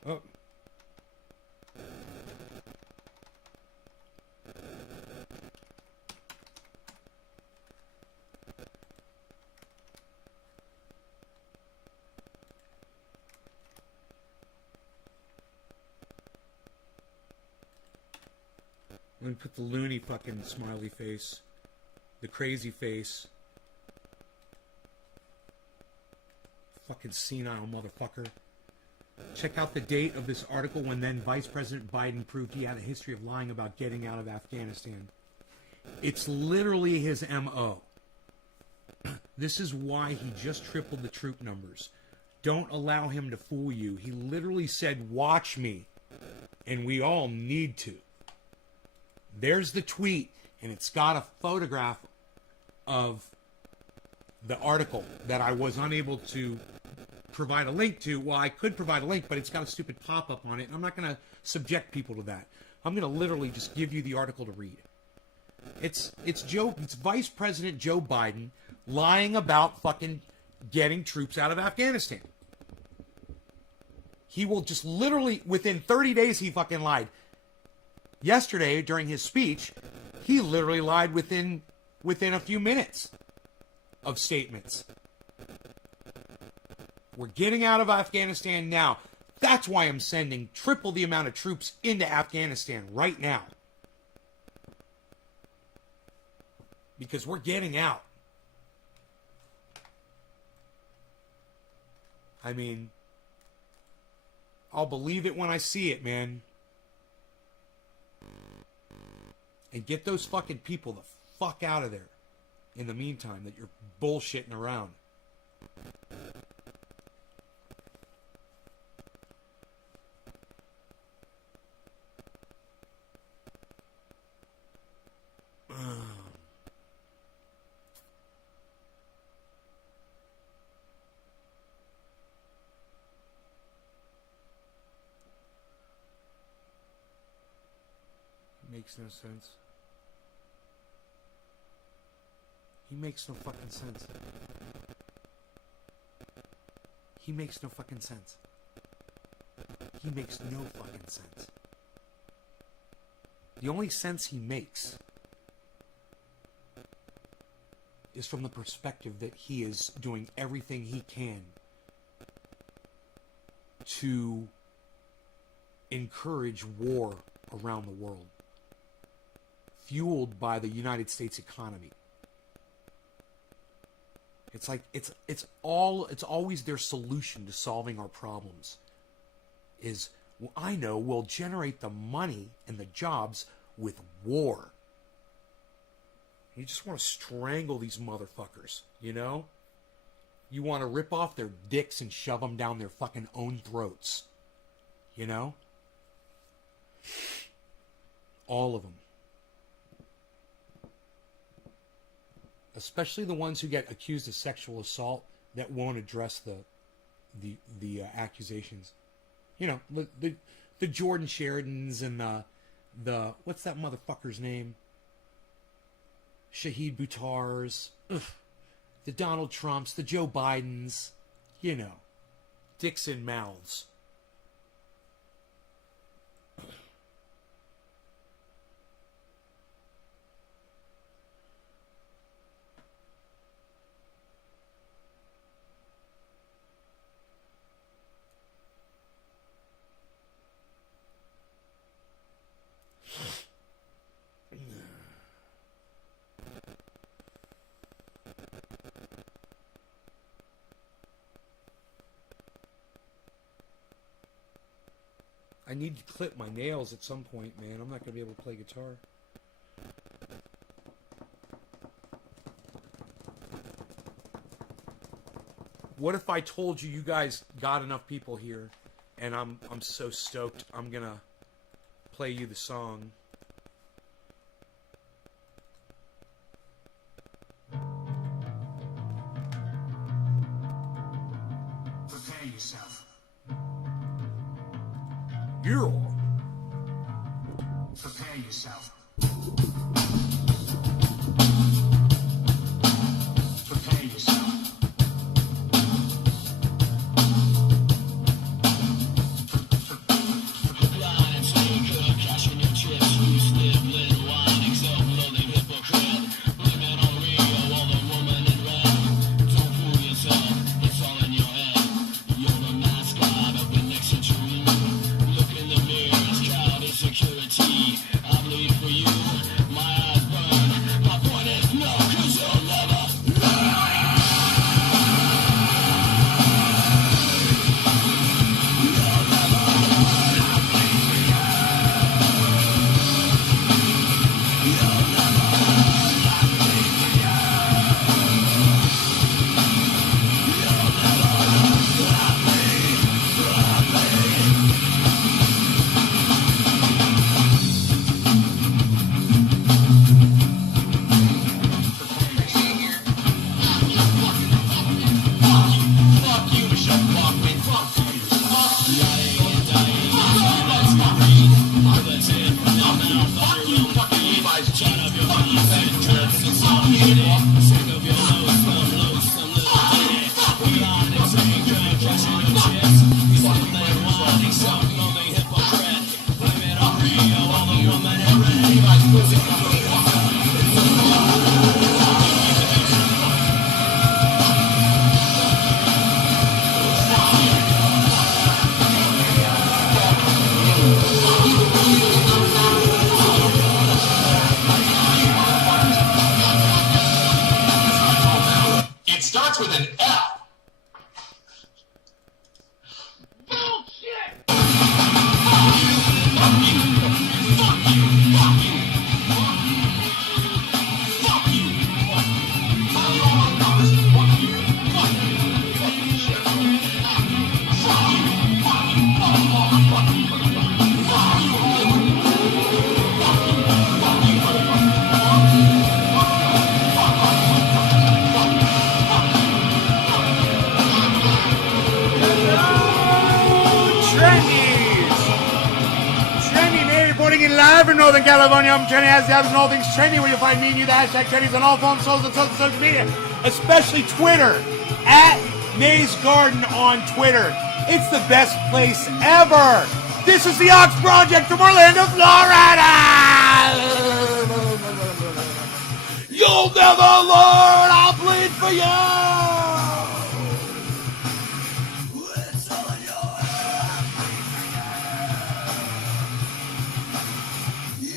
Oh. I'm gonna put the loony fucking smiley face, the crazy face, fucking senile motherfucker. Check out the date of this article when then Vice President Biden proved he had a history of lying about getting out of Afghanistan. It's literally his M.O. This is why he just tripled the troop numbers. Don't allow him to fool you. He literally said, watch me. And we all need to. There's the tweet, and it's got a photograph of the article that I was unable to provide a link to. Well, I could provide a link, but it's got a stupid pop-up on it, and I'm not going to subject people to that. I'm going to literally just give you the article to read. It's Vice President Joe Biden lying about fucking getting troops out of Afghanistan. He will just literally, within 30 days, he fucking lied. Yesterday, during his speech, he literally lied within a few minutes of statements. We're getting out of Afghanistan now. That's why I'm sending triple the amount of troops into Afghanistan right now. Because we're getting out. I mean, I'll believe it when I see it, man. And get those fucking people the fuck out of there in the meantime that you're bullshitting around. Makes no sense. He makes no fucking sense. He makes no fucking sense. He makes no fucking sense. The only sense he makes is from the perspective that he is doing everything he can to encourage war around the world, fueled by the United States economy. It's like it's always their solution to solving our problems is, well, I know we'll generate the money and the jobs with war. You just want to strangle these motherfuckers, you know? You want to rip off their dicks and shove them down their fucking own throats. You know? All of them. Especially the ones who get accused of sexual assault that won't address the accusations. You know, the Jordan Sheridans and the what's that motherfucker's name? Shahid Buttar's, the Donald Trumps, the Joe Bidens, you know, dicks in mouths. I need to clip my nails at some point, man. I'm not going to be able to play guitar. What if I told you you guys got enough people here and I'm so stoked I'm going to play you the song. Prepare yourself. Yeah. Prepare yourself. Prepare yourself. Broadcasting in live from Northern California, I'm Trendy, as the all things trendy, where you'll find me and you, the hashtag trendies on all forms, social media, especially Twitter, at May's Garden on Twitter. It's the best place ever. This is the Ox Project from Orlando, Florida. You'll never learn. I'll bleed for you.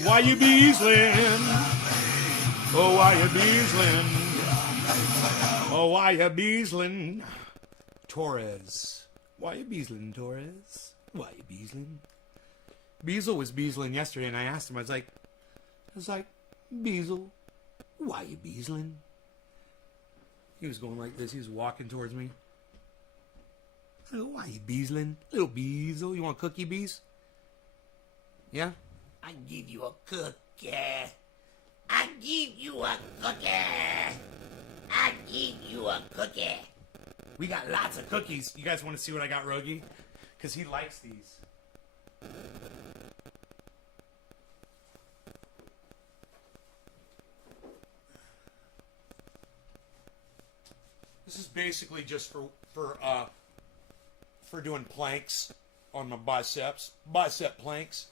Why you beasling? Oh, why you beasling? Oh, why you beasling? Torres. Why you beasling, Torres? Why you beasling? Beazle was beasling yesterday, and I asked him, I was like, Beazle, why you beasling? He was going like this. He was walking towards me. I go, why you beasling? Little Beazle, you want cookie, Bees? Yeah? I give you a cookie. I give you a cookie. I give you a cookie. We got lots of cookies. You guys want to see what I got Rogie? Because he likes these. This is basically just for doing planks on my biceps. Bicep planks.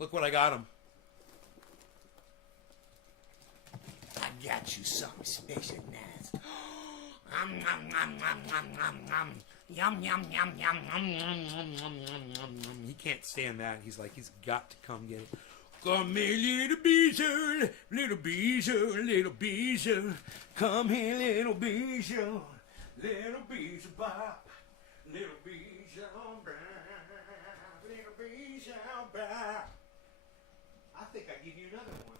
Look what I got him. I got you something special, nice. Yum, yum, yum, yum, yum, yum, yum. Yum, yum, yum, yum, yum, yum, yum, yum, yum, yum. He can't stand that. He's like, he's got to come get it. Come here, little Bijou, little Bijou, little Bijou. Come here, little Bijou, little Bijou Bop, little Bijou Bop, little Bijou Bop. I think I give you another one.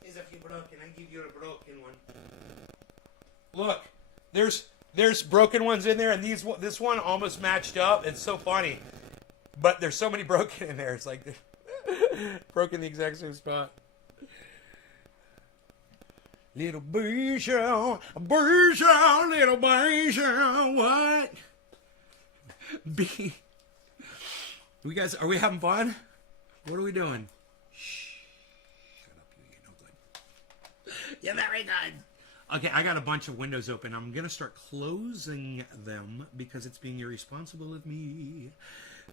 There's a few broken. I give you a broken one. Look, there's broken ones in there, and this one almost matched up. It's so funny, but there's so many broken in there. It's like they're broken the exact same spot. Little Bijou, Bijou, little Bijou, what? Are we having fun? What are we doing? Shh. Shut up, you ain't no good. You're very good. Okay, I got a bunch of windows open. I'm going to start closing them because it's being irresponsible of me.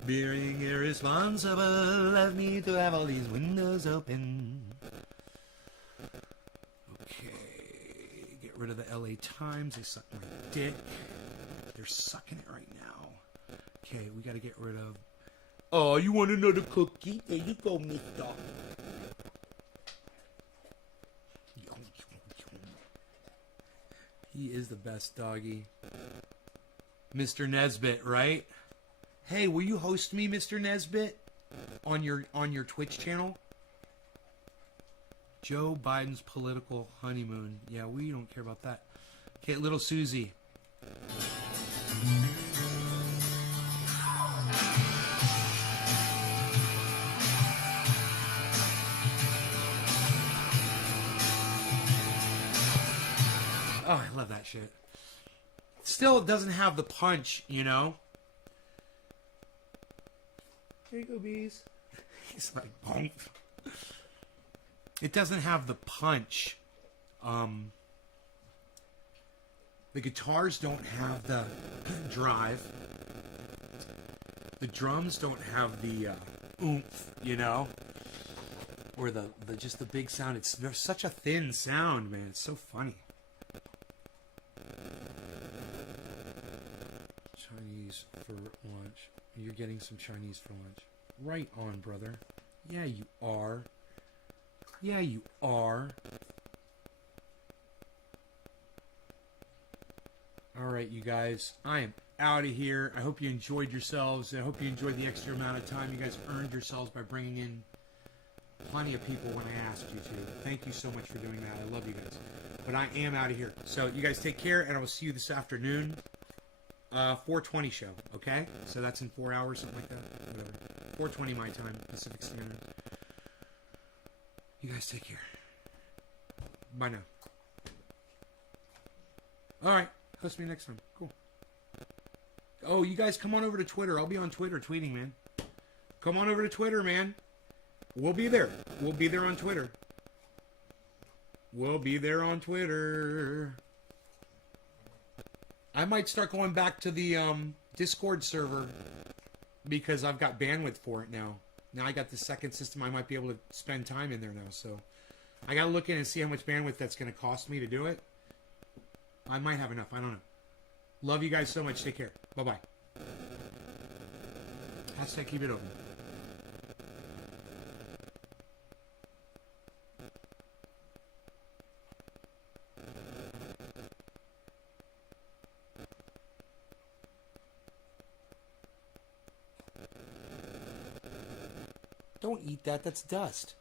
Being irresponsible of me to have all these windows open. Okay, get rid of the LA Times. They suck my dick. They're sucking it right now. Okay, we got to get rid of... Oh, you want another cookie? There you go, mister. He is the best doggy. Mr. Nesbitt, right? Hey, will you host me, Mr. Nesbitt? On your Twitch channel? Joe Biden's political honeymoon. Yeah, we don't care about that. Okay, little Susie. Oh, I love that shit. Still, it doesn't have the punch, you know? Here you go, Bees. He's like, bonk. It doesn't have the punch. The guitars don't have the drive. The drums don't have the oomph, you know? Or the just the big sound. There's such a thin sound, man. It's so funny. Chinese for lunch. You're getting some Chinese for lunch. Right on, brother. Yeah, you are. Yeah, you are. All right, you guys. I am out of here. I hope you enjoyed yourselves. I hope you enjoyed the extra amount of time you guys earned yourselves by bringing in plenty of people when I asked you to. Thank you so much for doing that. I love you guys. But I am out of here. So you guys take care, and I will see you this afternoon. 4:20 show, okay? So that's in 4 hours, something like that. Whatever. 4:20 my time, Pacific Standard. You guys take care. Bye now. All right. Post me next time. Cool. Oh, you guys come on over to Twitter. I'll be on Twitter tweeting, man. Come on over to Twitter, man. We'll be there. We'll be there on Twitter. We'll be there on Twitter. I might start going back to the Discord server because I've got bandwidth for it now. Now I got the second system. I might be able to spend time in there now. So I got to look in and see how much bandwidth that's going to cost me to do it. I might have enough. I don't know. Love you guys so much. Take care. Bye-bye. Hashtag keep it open. Don't eat that. That's dust.